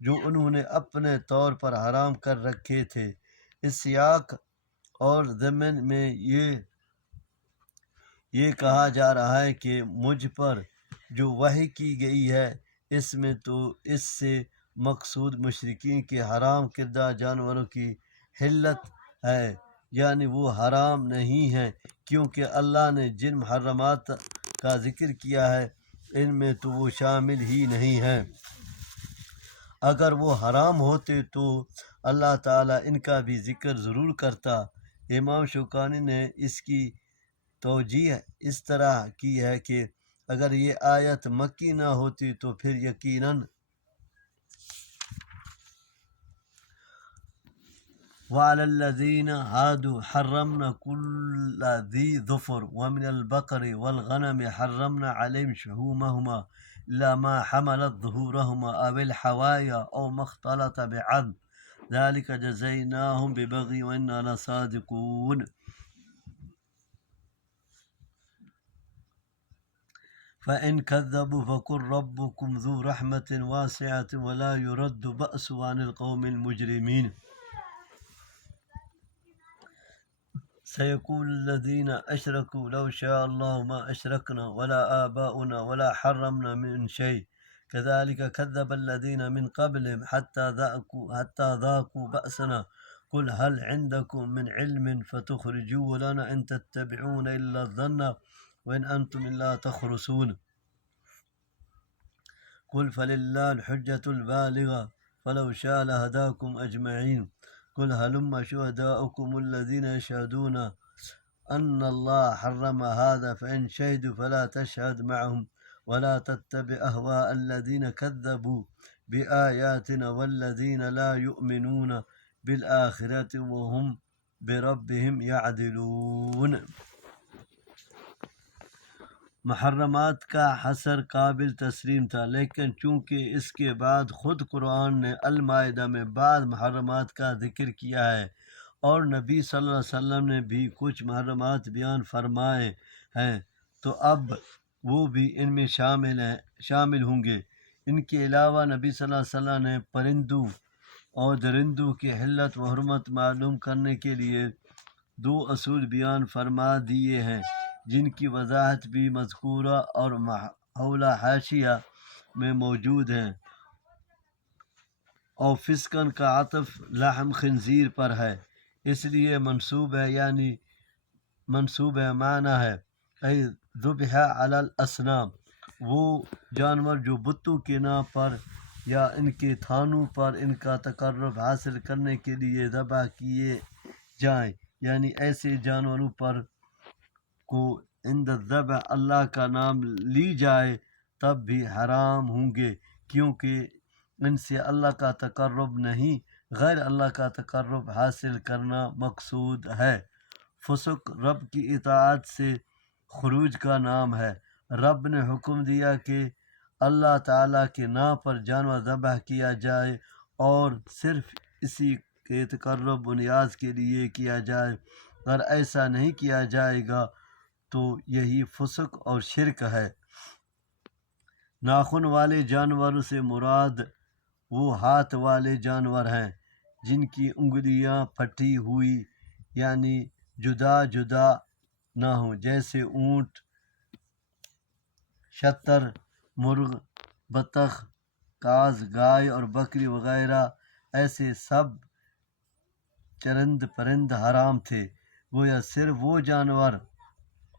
جو انہوں نے اپنے طور پر حرام کر رکھے تھے۔ اس سیاق اور ضمن میں یہ کہا جا رہا ہے کہ مجھ پر جو وحی کی گئی ہے اس میں تو اس سے مقصود مشرکین کے حرام کردہ جانوروں کی حلت ہے، یعنی وہ حرام نہیں ہیں، کیونکہ اللہ نے جن محرمات کا ذکر کیا ہے ان میں تو وہ شامل ہی نہیں ہیں۔ اگر وہ حرام ہوتے تو اللہ تعالیٰ ان کا بھی ذکر ضرور کرتا۔ امام شوکانی نے اس کی توجیہ اس طرح کی ہے کہ اگر یہ آیت مکی نہ ہوتی تو پھر یقیناً وَعَلَى الَّذِينَ هَادُوا حَرَّمْنَا كُلَّ ذِي ظُفُرٍ وَمِنَ الْبَقَرِ وَالْغَنَمِ حَرَّمْنَا عَلَيْهِمْ شُحُومَهُمَا إِلَّا مَا حَمَلَتْ ظُهُورُهُمَا أَوِ الْحَوَايَا أَوْ مَا اخْتَلَطَ بِعَظْمٍ ذَلِكَ جَزَيْنَاهُمْ بِبَغْيِهِمْ وَإِنَّا لَصَادِقُونَ۔ فَإِنْ كَذَّبُوا فَقُلْ رَبُّكُمْ ذُو رَحْمَةٍ وَاسِعَةٍ وَلَا يُرَدُّ بَأْسُهُ عَنِ الْقَوْمِ الْمُجْرِمِينَ۔ سيقول الذين أشركوا لو شاء الله ما أشركنا ولا آباؤنا ولا حرمنا من شيء كذلك كذب الذين من قبلهم حتى ذاقوا بأسنا قل هل عندكم من علم فتخرجوه لنا إن تتبعون إلا الظن وإن أنتم إلا تخرصون قل فلله الحجة البالغة فلو شاء لهداكم أجمعين قل هلم شهداؤكم الذين يشهدون أن الله حرم هذا فإن شهدوا فلا تشهد معهم ولا تتبع أهواء الذين كذبوا بآياتنا والذين لا يؤمنون بالآخرة وهم بربهم يعدلون. محرمات کا حصر قابل تسلیم تھا، لیکن چونکہ اس کے بعد خود قرآن نے المائدہ میں بعض محرمات کا ذکر کیا ہے اور نبی صلی اللہ علیہ وسلم نے بھی کچھ محرمات بیان فرمائے ہیں، تو اب وہ بھی ان میں شامل ہوں گے۔ ان کے علاوہ نبی صلی اللہ علیہ وسلم نے پرندوں اور درندوں کی حلت و حرمت معلوم کرنے کے لیے 2 اصول بیان فرما دیے ہیں، جن کی وضاحت بھی مذکورہ اور حولہ حاشیہ میں موجود ہیں۔ اور فسقن کا عطف لحم خنزیر پر ہے، اس لیے منصوب ہے، یعنی منصوب معنی ہے ای ذبح علی الاصنام، وہ جانور جو بتوں کے نام پر یا ان کے تھانوں پر ان کا تقرب حاصل کرنے کے لیے ذبح کیے جائیں، یعنی ایسے جانوروں پر کو عند الذبح اللہ کا نام لی جائے تب بھی حرام ہوں گے، کیونکہ ان سے اللہ کا تقرب نہیں، غیر اللہ کا تقرب حاصل کرنا مقصود ہے۔ فسق رب کی اطاعت سے خروج کا نام ہے۔ رب نے حکم دیا کہ اللہ تعالیٰ کے نام پر جانور ذبح کیا جائے اور صرف اسی کے تقرب و نیاز کے لیے کیا جائے، اگر ایسا نہیں کیا جائے گا تو یہی فسق اور شرک ہے۔ ناخن والے جانوروں سے مراد وہ ہاتھ والے جانور ہیں جن کی انگلیاں پھٹی ہوئی یعنی جدا جدا نہ ہوں، جیسے اونٹ، شتر، مرغ، بطخ، کاز، گائے اور بکری وغیرہ، ایسے سب چرند پرند حرام تھے، گویا صرف وہ جانور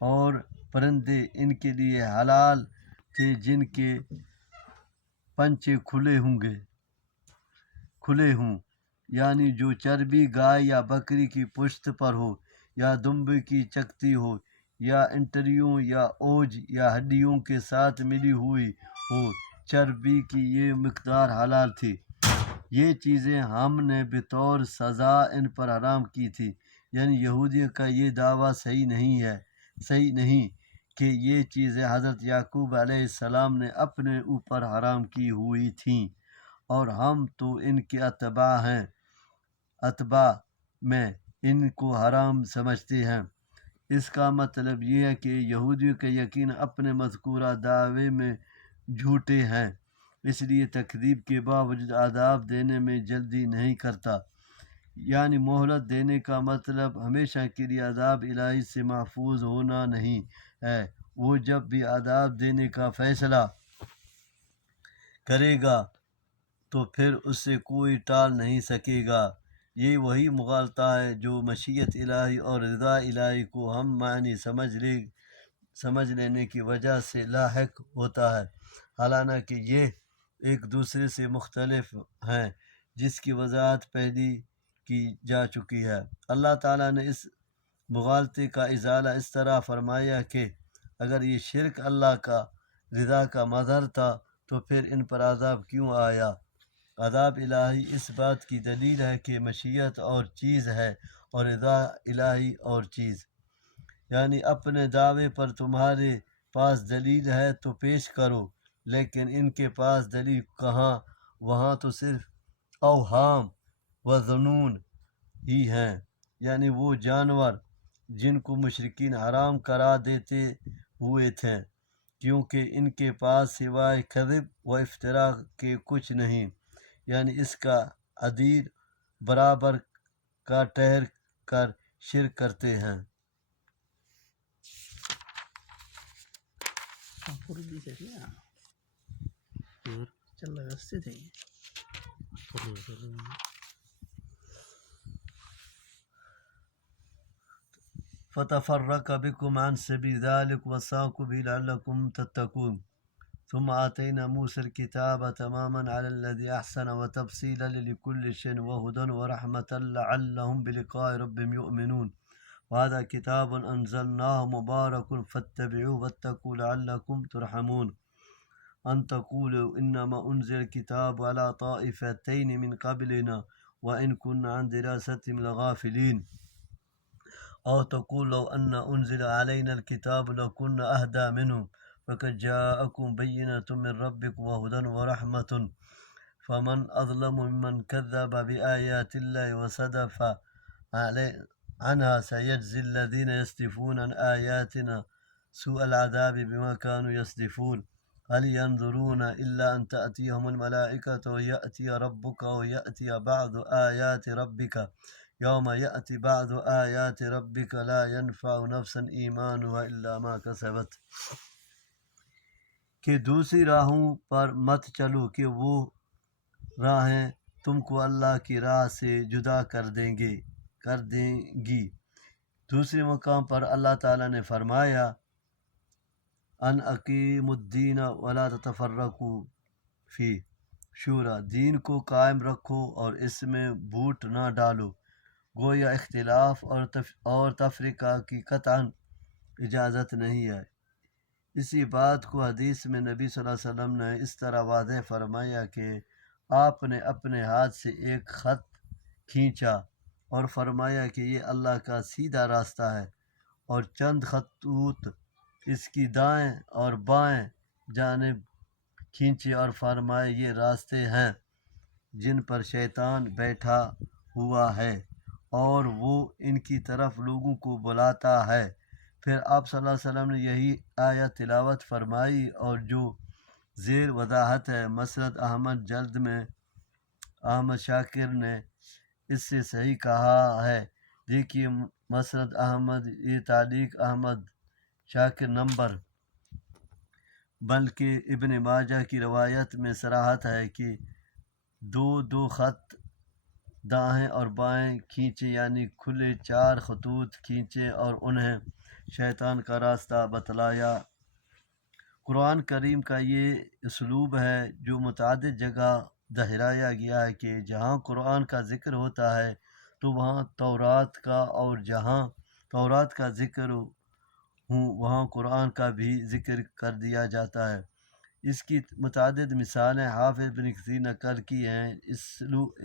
اور پرندے ان کے لیے حلال تھے جن کے پنچے کھلے ہوں، یعنی جو چربی گائے یا بکری کی پشت پر ہو یا دمبے کی چکتی ہو یا انٹریوں یا اوج یا ہڈیوں کے ساتھ ملی ہوئی ہو، چربی کی یہ مقدار حلال تھی۔ یہ چیزیں ہم نے بطور سزا ان پر حرام کی تھی، یعنی یہودیوں کا یہ دعویٰ صحیح نہیں کہ یہ چیزیں حضرت یعقوب علیہ السلام نے اپنے اوپر حرام کی ہوئی تھیں اور ہم تو ان کے اتباع میں ان کو حرام سمجھتے ہیں۔ اس کا مطلب یہ ہے کہ یہودیوں کا یقین اپنے مذکورہ دعوے میں جھوٹے ہیں، اس لیے تکذیب کے باوجود عذاب دینے میں جلدی نہیں کرتا، یعنی مہلت دینے کا مطلب ہمیشہ کے لیے عذاب الہی سے محفوظ ہونا نہیں ہے، وہ جب بھی عذاب دینے کا فیصلہ کرے گا تو پھر اسے کوئی ٹال نہیں سکے گا۔ یہ وہی مغالطہ ہے جو مشیت الہی اور رضا الہی کو ہم معنی سمجھ لینے کی وجہ سے لاحق ہوتا ہے، حالانکہ یہ ایک دوسرے سے مختلف ہیں، جس کی وضاحت پہلی کی جا چکی ہے۔ اللہ تعالیٰ نے اس مغالطے کا ازالہ اس طرح فرمایا کہ اگر یہ شرک اللہ کا رضا کا مظہر تھا تو پھر ان پر عذاب کیوں آیا؟ عذاب الہی اس بات کی دلیل ہے کہ مشیت اور چیز ہے اور رضا الہی اور چیز، یعنی اپنے دعوے پر تمہارے پاس دلیل ہے تو پیش کرو، لیکن ان کے پاس دلیل کہاں، وہاں تو صرف اوہام و ظنون ہی ہیں، یعنی وہ جانور جن کو مشرکین حرام قرار دیتے ہوئے تھے، کیونکہ ان کے پاس سوائے کذب و افتراء کے کچھ نہیں، یعنی اس کا عدید برابر کا ٹھہر کر شرک کرتے ہیں۔ چل رہا رستے تھے یہ. فتفرق بكم عن سبيل ذلك وساقوا به لعلكم تتقون ثم آتينا موسى الكتاب تماما على الذي أحسن وتفصيلا لكل شيء وهدى ورحمة لعلهم بلقاء ربهم يؤمنون وهذا كتاب أنزلناه مبارك فاتبعوه واتقوا لعلكم ترحمون أن تقولوا إنما أنزل الكتاب على طائفتين من قبلنا وإن كنا عن دراستهم لغافلين أو تقول لو أن أنزل علينا الكتاب لكنا أهدى منهم فقد جاءكم بينة من ربكم وهدى ورحمة فمن أظلم ممن كذب بآيات الله وصدف عنها سيجزي الذين يصدفون عن آياتنا سوء العذاب بما كانوا يصدفون هل ينظرون إلا أن تأتيهم الملائكة ويأتي ربك ويأتي بعض آيات ربك يوم يأتي بعض آيات ربك لا ينفع نفسا إيمانها إلا ما كسبت کہ دوسری راہوں پر مت چلو کہ وہ راہیں تم کو اللہ کی راہ سے جدا کر دیں گی. دوسرے مقام پر اللہ تعالیٰ نے فرمایا ان اقیم الدین ولا تتفرقوا فی شورا دین کو قائم رکھو اور اس میں بوٹ نہ ڈالو. گویا اختلاف اور تفریقہ کی قطعاً اجازت نہیں ہے. اسی بات کو حدیث میں نبی صلی اللہ علیہ وسلم نے اس طرح واضح فرمایا کہ آپ نے اپنے ہاتھ سے ایک خط کھینچا اور فرمایا کہ یہ اللہ کا سیدھا راستہ ہے اور چند خطوط اس کی دائیں اور بائیں جانب کھینچے اور فرمایا یہ راستے ہیں جن پر شیطان بیٹھا ہوا ہے اور وہ ان کی طرف لوگوں کو بلاتا ہے. پھر آپ صلی اللہ علیہ وسلم نے یہی آیت تلاوت فرمائی اور جو زیر وضاحت ہے. مسند احمد جلد میں احمد شاکر نے اس سے صحیح کہا ہے. دیکھیے مسند احمد یہ تعلیق احمد شاکر نمبر. بلکہ ابن ماجہ کی روایت میں صراحت ہے کہ دو خط دائیں اور بائیں کھینچے یعنی کھلے 4 خطوط کھینچے اور انہیں شیطان کا راستہ بتلایا. قرآن کریم کا یہ اسلوب ہے جو متعدد جگہ دہرایا گیا ہے کہ جہاں قرآن کا ذکر ہوتا ہے تو وہاں تورات کا اور جہاں تورات کا ذکر وہاں قرآن کا بھی ذکر کر دیا جاتا ہے. اس کی متعدد مثالیں حافظ بن کثیر نے نقل کی ہیں.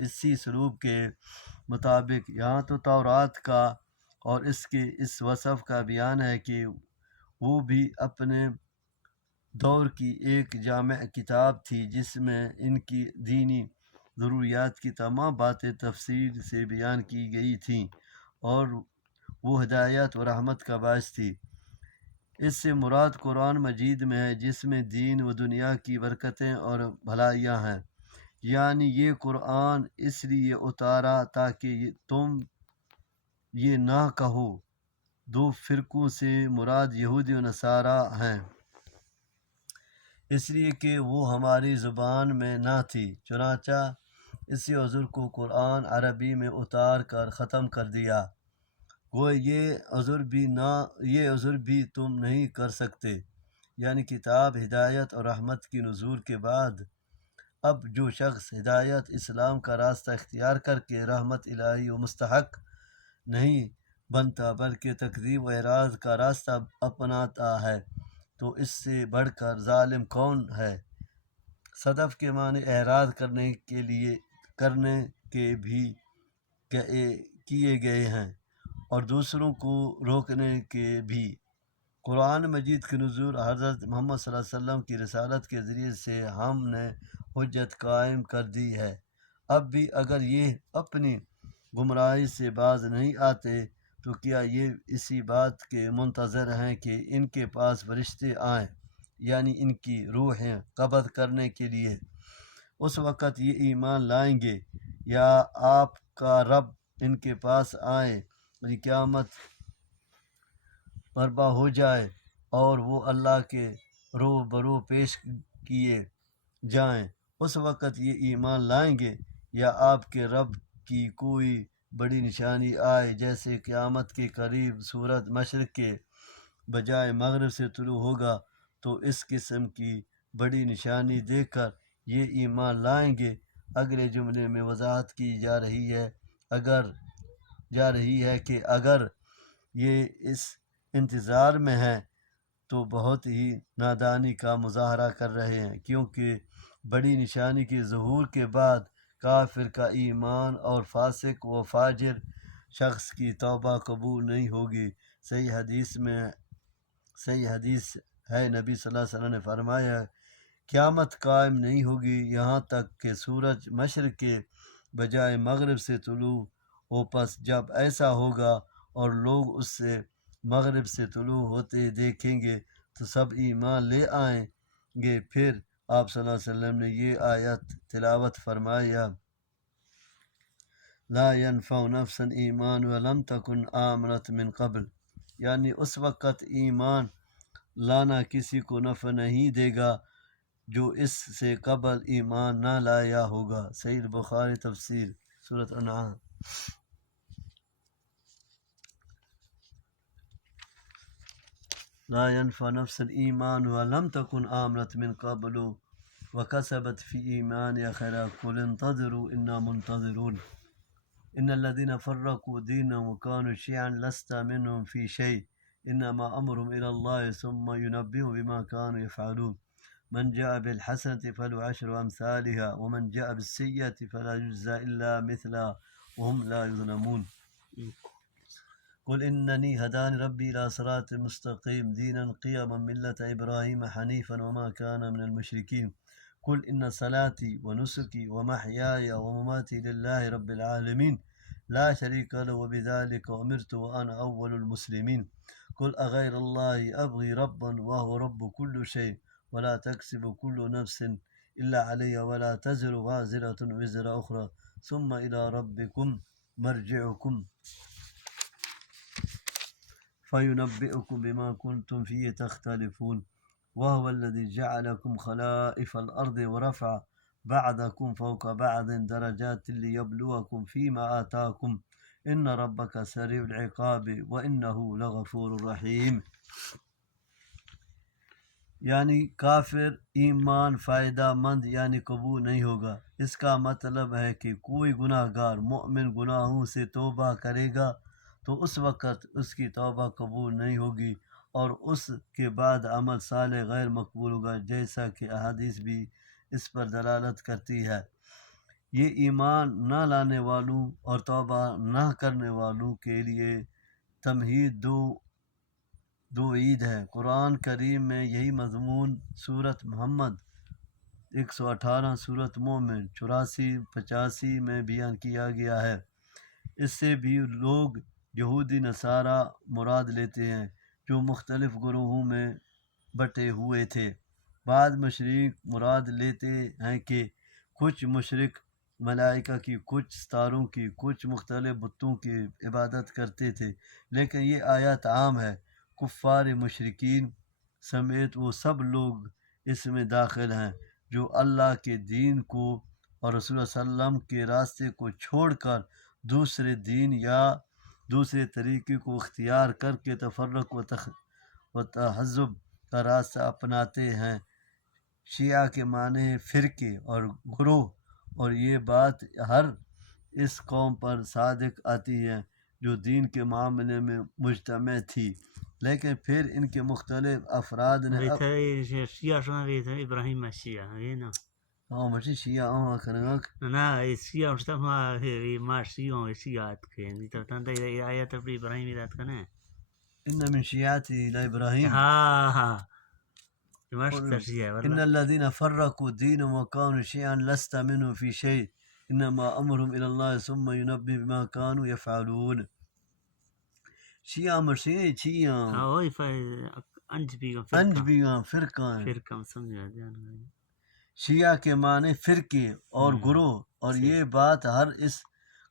اسی اسلوب کے مطابق یہاں تو تورات کا اور اس کے اس وصف کا بیان ہے کہ وہ بھی اپنے دور کی ایک جامع کتاب تھی جس میں ان کی دینی ضروریات کی تمام باتیں تفصیل سے بیان کی گئی تھیں اور وہ ہدایت و رحمت کا باعث تھی. اس سے مراد قرآن مجید میں ہے جس میں دین و دنیا کی برکتیں اور بھلائیاں ہیں. یعنی یہ قرآن اس لیے اتارا تاکہ تم یہ نہ کہو 2 فرقوں سے مراد یہودی و نصارہ ہیں اس لیے کہ وہ ہماری زبان میں نہ تھی. چنانچہ اسی عذر کو قرآن عربی میں اتار کر ختم کر دیا. یہ عذر بھی تم نہیں کر سکتے. یعنی کتاب ہدایت اور رحمت کی نزول کے بعد اب جو شخص ہدایت اسلام کا راستہ اختیار کر کے رحمت الہی و مستحق نہیں بنتا بلکہ تکذیب و اعراض کا راستہ اپناتا ہے تو اس سے بڑھ کر ظالم کون ہے. صدف کے معنی اعراض کرنے کے بھی کیے گئے ہیں اور دوسروں کو روکنے کے بھی. قرآن مجید کی نزول حضرت محمد صلی اللہ علیہ وسلم کی رسالت کے ذریعے سے ہم نے حجت قائم کر دی ہے. اب بھی اگر یہ اپنی گمراہی سے باز نہیں آتے تو کیا یہ اسی بات کے منتظر ہیں کہ ان کے پاس فرشتے آئیں یعنی ان کی روحیں قبض کرنے کے لیے؟ اس وقت یہ ایمان لائیں گے یا آپ کا رب ان کے پاس آئے اور قیامت برپا ہو جائے اور وہ اللہ کے روبرو پیش کیے جائیں اس وقت یہ ایمان لائیں گے یا آپ کے رب کی کوئی بڑی نشانی آئے، جیسے قیامت کے قریب سورج مشرق کے بجائے مغرب سے طلوع ہوگا، تو اس قسم کی بڑی نشانی دیکھ کر یہ ایمان لائیں گے۔ اگلے جملے میں وضاحت کی جا رہی ہے کہ اگر یہ اس انتظار میں ہیں تو بہت ہی نادانی کا مظاہرہ کر رہے ہیں، کیونکہ بڑی نشانی کے ظہور کے بعد کافر کا ایمان اور فاسق و فاجر شخص کی توبہ قبول نہیں ہوگی۔ صحیح حدیث ہے، نبی صلی اللہ علیہ وسلم نے فرمایا، قیامت قائم نہیں ہوگی یہاں تک کہ سورج مشرق کے بجائے مغرب سے طلوع ہو، پس جب ایسا ہوگا اور لوگ اس سے مغرب سے طلوع ہوتے دیکھیں گے تو سب ایمان لے آئیں گے۔ پھر آپ صلی اللہ علیہ وسلم نے یہ آیت تلاوت فرمایا، لا ينفع نفسا ایمان ولم تکن آمنت من قبل، یعنی اس وقت ایمان لانا کسی کو نفع نہیں دے گا جو اس سے قبل ایمان نہ لایا ہوگا۔ صحیح بخاری تفسیر سورۃ انعام۔ لا ينفع نفسا ایمان ولم تکن آمنت من قبل وكسبت في ایمانها خیرا قل انتظروا انا منتظرون ان الذين فرقوا دينهم وكانوا شيعا لست منهم في شيء انما امرهم الى الله ثم ينبئهم بما كانوا يفعلون من جاء بالحسنة فله عشر امثالها ومن جاء بالسيئة فلا يجزى الا مثلها وهم لا يظلمون قل انني هداني ربي الى صراط مستقيم دينا قيما ملة ابراهيم حنيفا وما كان من المشركين قل ان صلاتي ونسكي ومحياي ومماتي لله رب العالمين لا شريك له وبذلك امرت وانا اول المسلمين قل اغير الله ابغي ربا وهو رب كل شيء ولا تكسب كل نفس الا عليها ولا تزر وازرة وزر اخرى ثم الى ربكم مرجعكم فينبئكم بما كنتم فيه تختلفون وهو الذي جعلكم خلائف الأرض ورفع بعضكم فوق بعض درجات ليبلوكم فيما آتاكم إن ربك سريع العقاب وإنه لغفور رحيم، یعنی کافر ایمان فائدہ مند یعنی قبول نہیں ہوگا۔ اس کا مطلب ہے کہ کوئی گناہ گار مومن گناہوں سے توبہ کرے گا تو اس وقت اس کی توبہ قبول نہیں ہوگی اور اس کے بعد عمل صالح غیر مقبول ہوگا، جیسا کہ احادیث بھی اس پر دلالت کرتی ہے۔ یہ ایمان نہ لانے والوں اور توبہ نہ کرنے والوں کے لیے تمہید دو عید ہے۔ قرآن کریم میں یہی مضمون سورۃ محمد 118، سورۃ مومن 84-85 میں بیان کیا گیا ہے۔ اس سے بھی لوگ یہودی نصارہ مراد لیتے ہیں جو مختلف گروہوں میں بٹے ہوئے تھے۔ بعض مشرک مراد لیتے ہیں کہ کچھ مشرک ملائکہ کی، کچھ ستاروں کی، کچھ مختلف بتوں کی عبادت کرتے تھے، لیکن یہ آیت عام ہے۔ کفار مشرکین سمیت وہ سب لوگ اس میں داخل ہیں جو اللہ کے دین کو اور رسول اللہ صلی اللہ علیہ وسلم کے راستے کو چھوڑ کر دوسرے دین یا دوسرے طریقے کو اختیار کر کے تفرق و تحزب کا راستہ اپناتے ہیں۔ شیعہ کے معنی فرقے اور گروہ، اور یہ بات ہر اس قوم پر صادق آتی ہے جو دین کے معاملے میں مجتمع تھی، لیکن پھر ان کے مختلف افراد نے شیعہ شما بیتا ابراهیم شیعہ ہے نا مجھے شیعہ کرنگا نا شیعہ اشتا ما شیعہ شیعات کے نیتا تانتا آیت اپنی ابراهیم دات کنا ان من شیعاتی الى ابراہیم ہاں دمشق شیعہ ان الذين فرقوا دينهم وكانوا شيعا لست منهم في شيء انما امرهم الى الله ثم ينبئ بما كانوا يفعلون۔ شیعہ شیعہ ہاں وہی انجبیاں فرقہ سمجھا جان شیعہ کے معنی فرقے اور گروہ، اور یہ بات ہر اس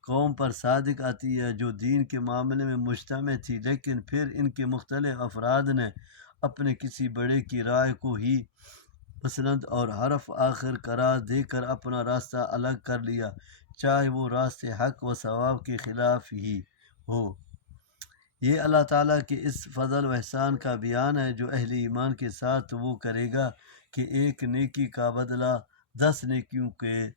قوم پر صادق آتی ہے جو دین کے معاملے میں مجتمع تھی، لیکن پھر ان کے مختلف افراد نے اپنے کسی بڑے کی رائے کو ہی مسند اور حرف آخر قرار دے کر اپنا راستہ الگ کر لیا، چاہے وہ راستے حق و ثواب کے خلاف ہی ہو۔ یہ اللہ تعالیٰ کے اس فضل و احسان کا بیان ہے جو اہل ایمان کے ساتھ وہ کرے گا کہ ایک نیکی کا بدلہ 10 نیکیوں کے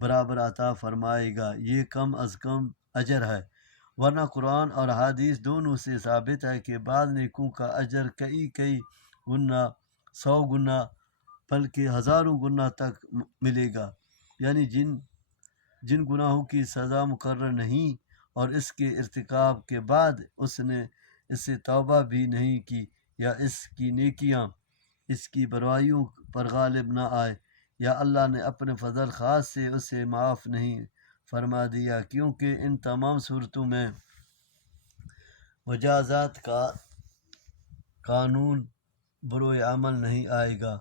برابر عطا فرمائے گا، یہ کم از کم اجر ہے، ورنہ قرآن اور حدیث دونوں سے ثابت ہے کہ بعض نیکیوں کا اجر کئی گنا، 100 گنا بلکہ ہزاروں گنا تک ملے گا، یعنی جن گناہوں کی سزا مقرر نہیں اور اس کے ارتکاب کے بعد اس نے اس سے توبہ بھی نہیں کی، یا اس کی نیکیاں اس کی برائیوں پر غالب نہ آئے، یا اللہ نے اپنے فضل خاص سے اسے معاف نہیں فرما دیا، کیونکہ ان تمام صورتوں میں مجازات کا قانون بروئے عمل نہیں آئے گا،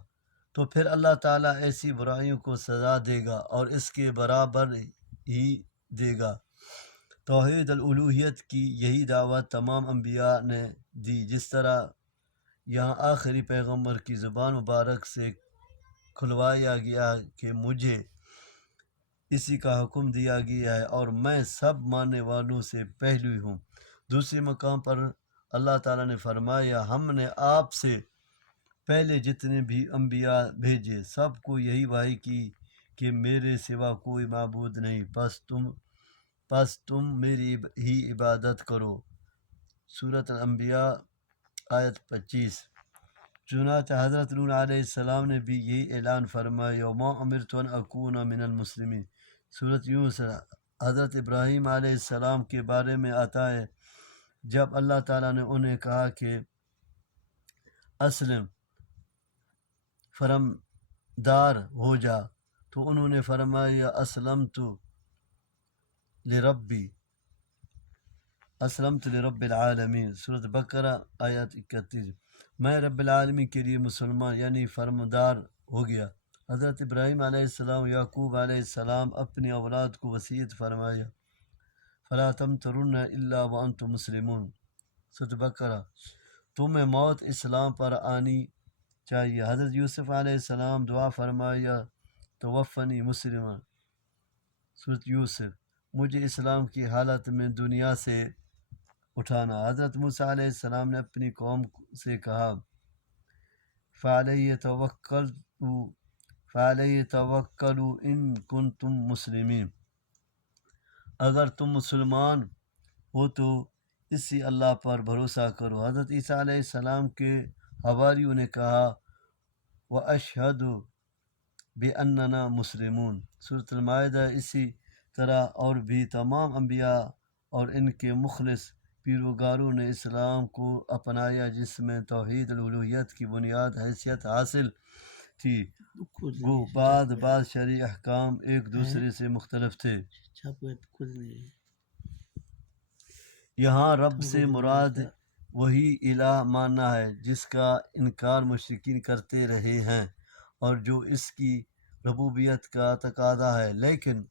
تو پھر اللہ تعالیٰ ایسی برائیوں کو سزا دے گا اور اس کے برابر ہی دے گا۔ توحید الالوہیت کی یہی دعوت تمام انبیاء نے دی، جس طرح یہاں آخری پیغمبر کی زبان مبارک سے کھلوایا گیا کہ مجھے اسی کا حکم دیا گیا ہے اور میں سب ماننے والوں سے پہلو ہوں۔ دوسرے مقام پر اللہ تعالیٰ نے فرمایا، ہم نے آپ سے پہلے جتنے بھی انبیاء بھیجے سب کو یہی وحی کی کہ میرے سوا کوئی معبود نہیں، پس تم میری ہی عبادت کرو۔ سورۃ الانبیاء آیت 25۔ چنانچہ حضرت نوح علیہ السلام نے بھی یہی اعلان فرمایا، وما امرت ان اکون من المسلمین۔ سورۃ یونس۔ حضرت ابراہیم علیہ السلام کے بارے میں آتا ہے، جب اللہ تعالیٰ نے انہیں کہا کہ اسلم، فرمدار ہو جا، تو انہوں نے فرمایا اسلمت لرب العالمین۔ سورۃ بقرہ آیت 31۔ میں رب العالمین کے لیے مسلمان یعنی فرمدار ہو گیا۔ حضرت ابراہیم علیہ السلام، یعقوب علیہ السلام اپنی اولاد کو وصیت فرمایا، فلا تمترن الا وانتم مسلمون۔ سورۃ بقرہ۔ تمہیں موت اسلام پر آنی چاہیے۔ حضرت یوسف علیہ السلام دعا فرمایا، توفنی مسلما۔ سورۃ یوسف۔ مجھے اسلام کی حالت میں دنیا سے اٹھانا۔ حضرت موسیٰ علیہ السلام نے اپنی قوم سے کہا، فعلیہ توکلوا ان کنتم مسلمین، اگر تم مسلمان ہو تو اسی اللہ پر بھروسہ کرو۔ حضرت عیسیٰ علیہ السلام کے حواریوں نے کہا، وَأَشْهَدُ بِأَنَّنَا مُسْلِمُونَ۔ سورۃ المائدہ۔ اسی طرح اور بھی تمام انبیاء اور ان کے مخلص پیروکاروں نے اسلام کو اپنایا، جس میں توحید الالوہیت کی بنیاد حیثیت حاصل تھی، گو بعض شرعی احکام ایک دوسرے سے مختلف تھے۔ یہاں رب سے مراد وہی الہ ماننا ہے جس کا انکار مشرکین کرتے رہے ہیں اور جو اس کی ربوبیت کا تقاضا ہے، لیکن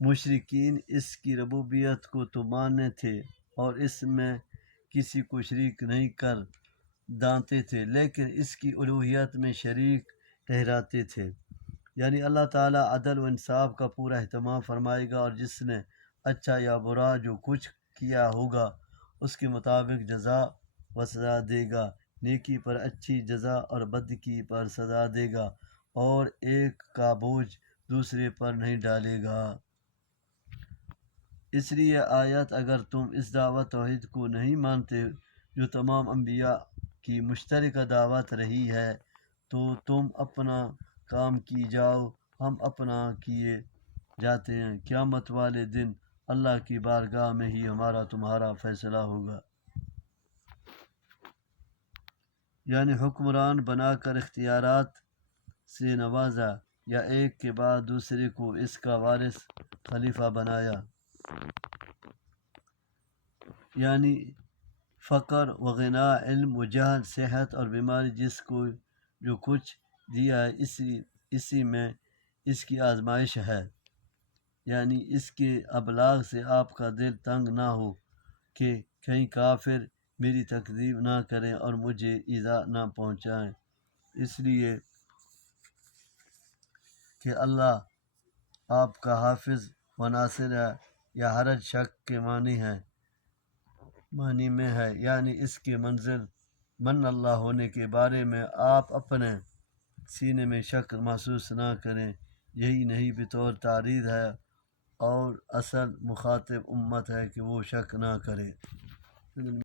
مشرکین اس کی ربوبیت کو تو مانتے تھے اور اس میں کسی کو شریک نہیں کر دانتے تھے، لیکن اس کی الوہیت میں شریک ٹھہراتے تھے۔ یعنی اللہ تعالیٰ عدل و انصاف کا پورا اہتمام فرمائے گا اور جس نے اچھا یا برا جو کچھ کیا ہوگا اس کے مطابق جزا و سزا دے گا، نیکی پر اچھی جزا اور بدکی پر سزا دے گا، اور ایک کا بوجھ دوسرے پر نہیں ڈالے گا۔ اس لیے آیت، اگر تم اس دعوت توحید کو نہیں مانتے جو تمام انبیاء کی مشترکہ دعوت رہی ہے، تو تم اپنا کام کی جاؤ، ہم اپنا کیے جاتے ہیں، قیامت والے دن اللہ کی بارگاہ میں ہی ہمارا تمہارا فیصلہ ہوگا۔ یعنی حکمران بنا کر اختیارات سے نوازا، یا ایک کے بعد دوسرے کو اس کا وارث خلیفہ بنایا۔ یعنی فقر و غنا، علم و جہل، صحت اور بیماری، جس کو جو کچھ دیا ہے اسی میں اس کی آزمائش ہے، یعنی اس کے ابلاغ سے آپ کا دل تنگ نہ ہو کہ کہیں کافر میری تکذیب نہ کریں اور مجھے ایذا نہ پہنچائیں، اس لیے کہ اللہ آپ کا حافظ و ناصر ہے۔ یا حرج شک کے معنی میں ہے، یعنی اس کی منزل من اللہ ہونے کے بارے میں آپ اپنے سینے میں شک محسوس نہ کریں، یہی نہیں بطور تعرید ہے، اور اصل مخاطب امت ہے کہ وہ شک نہ کرے۔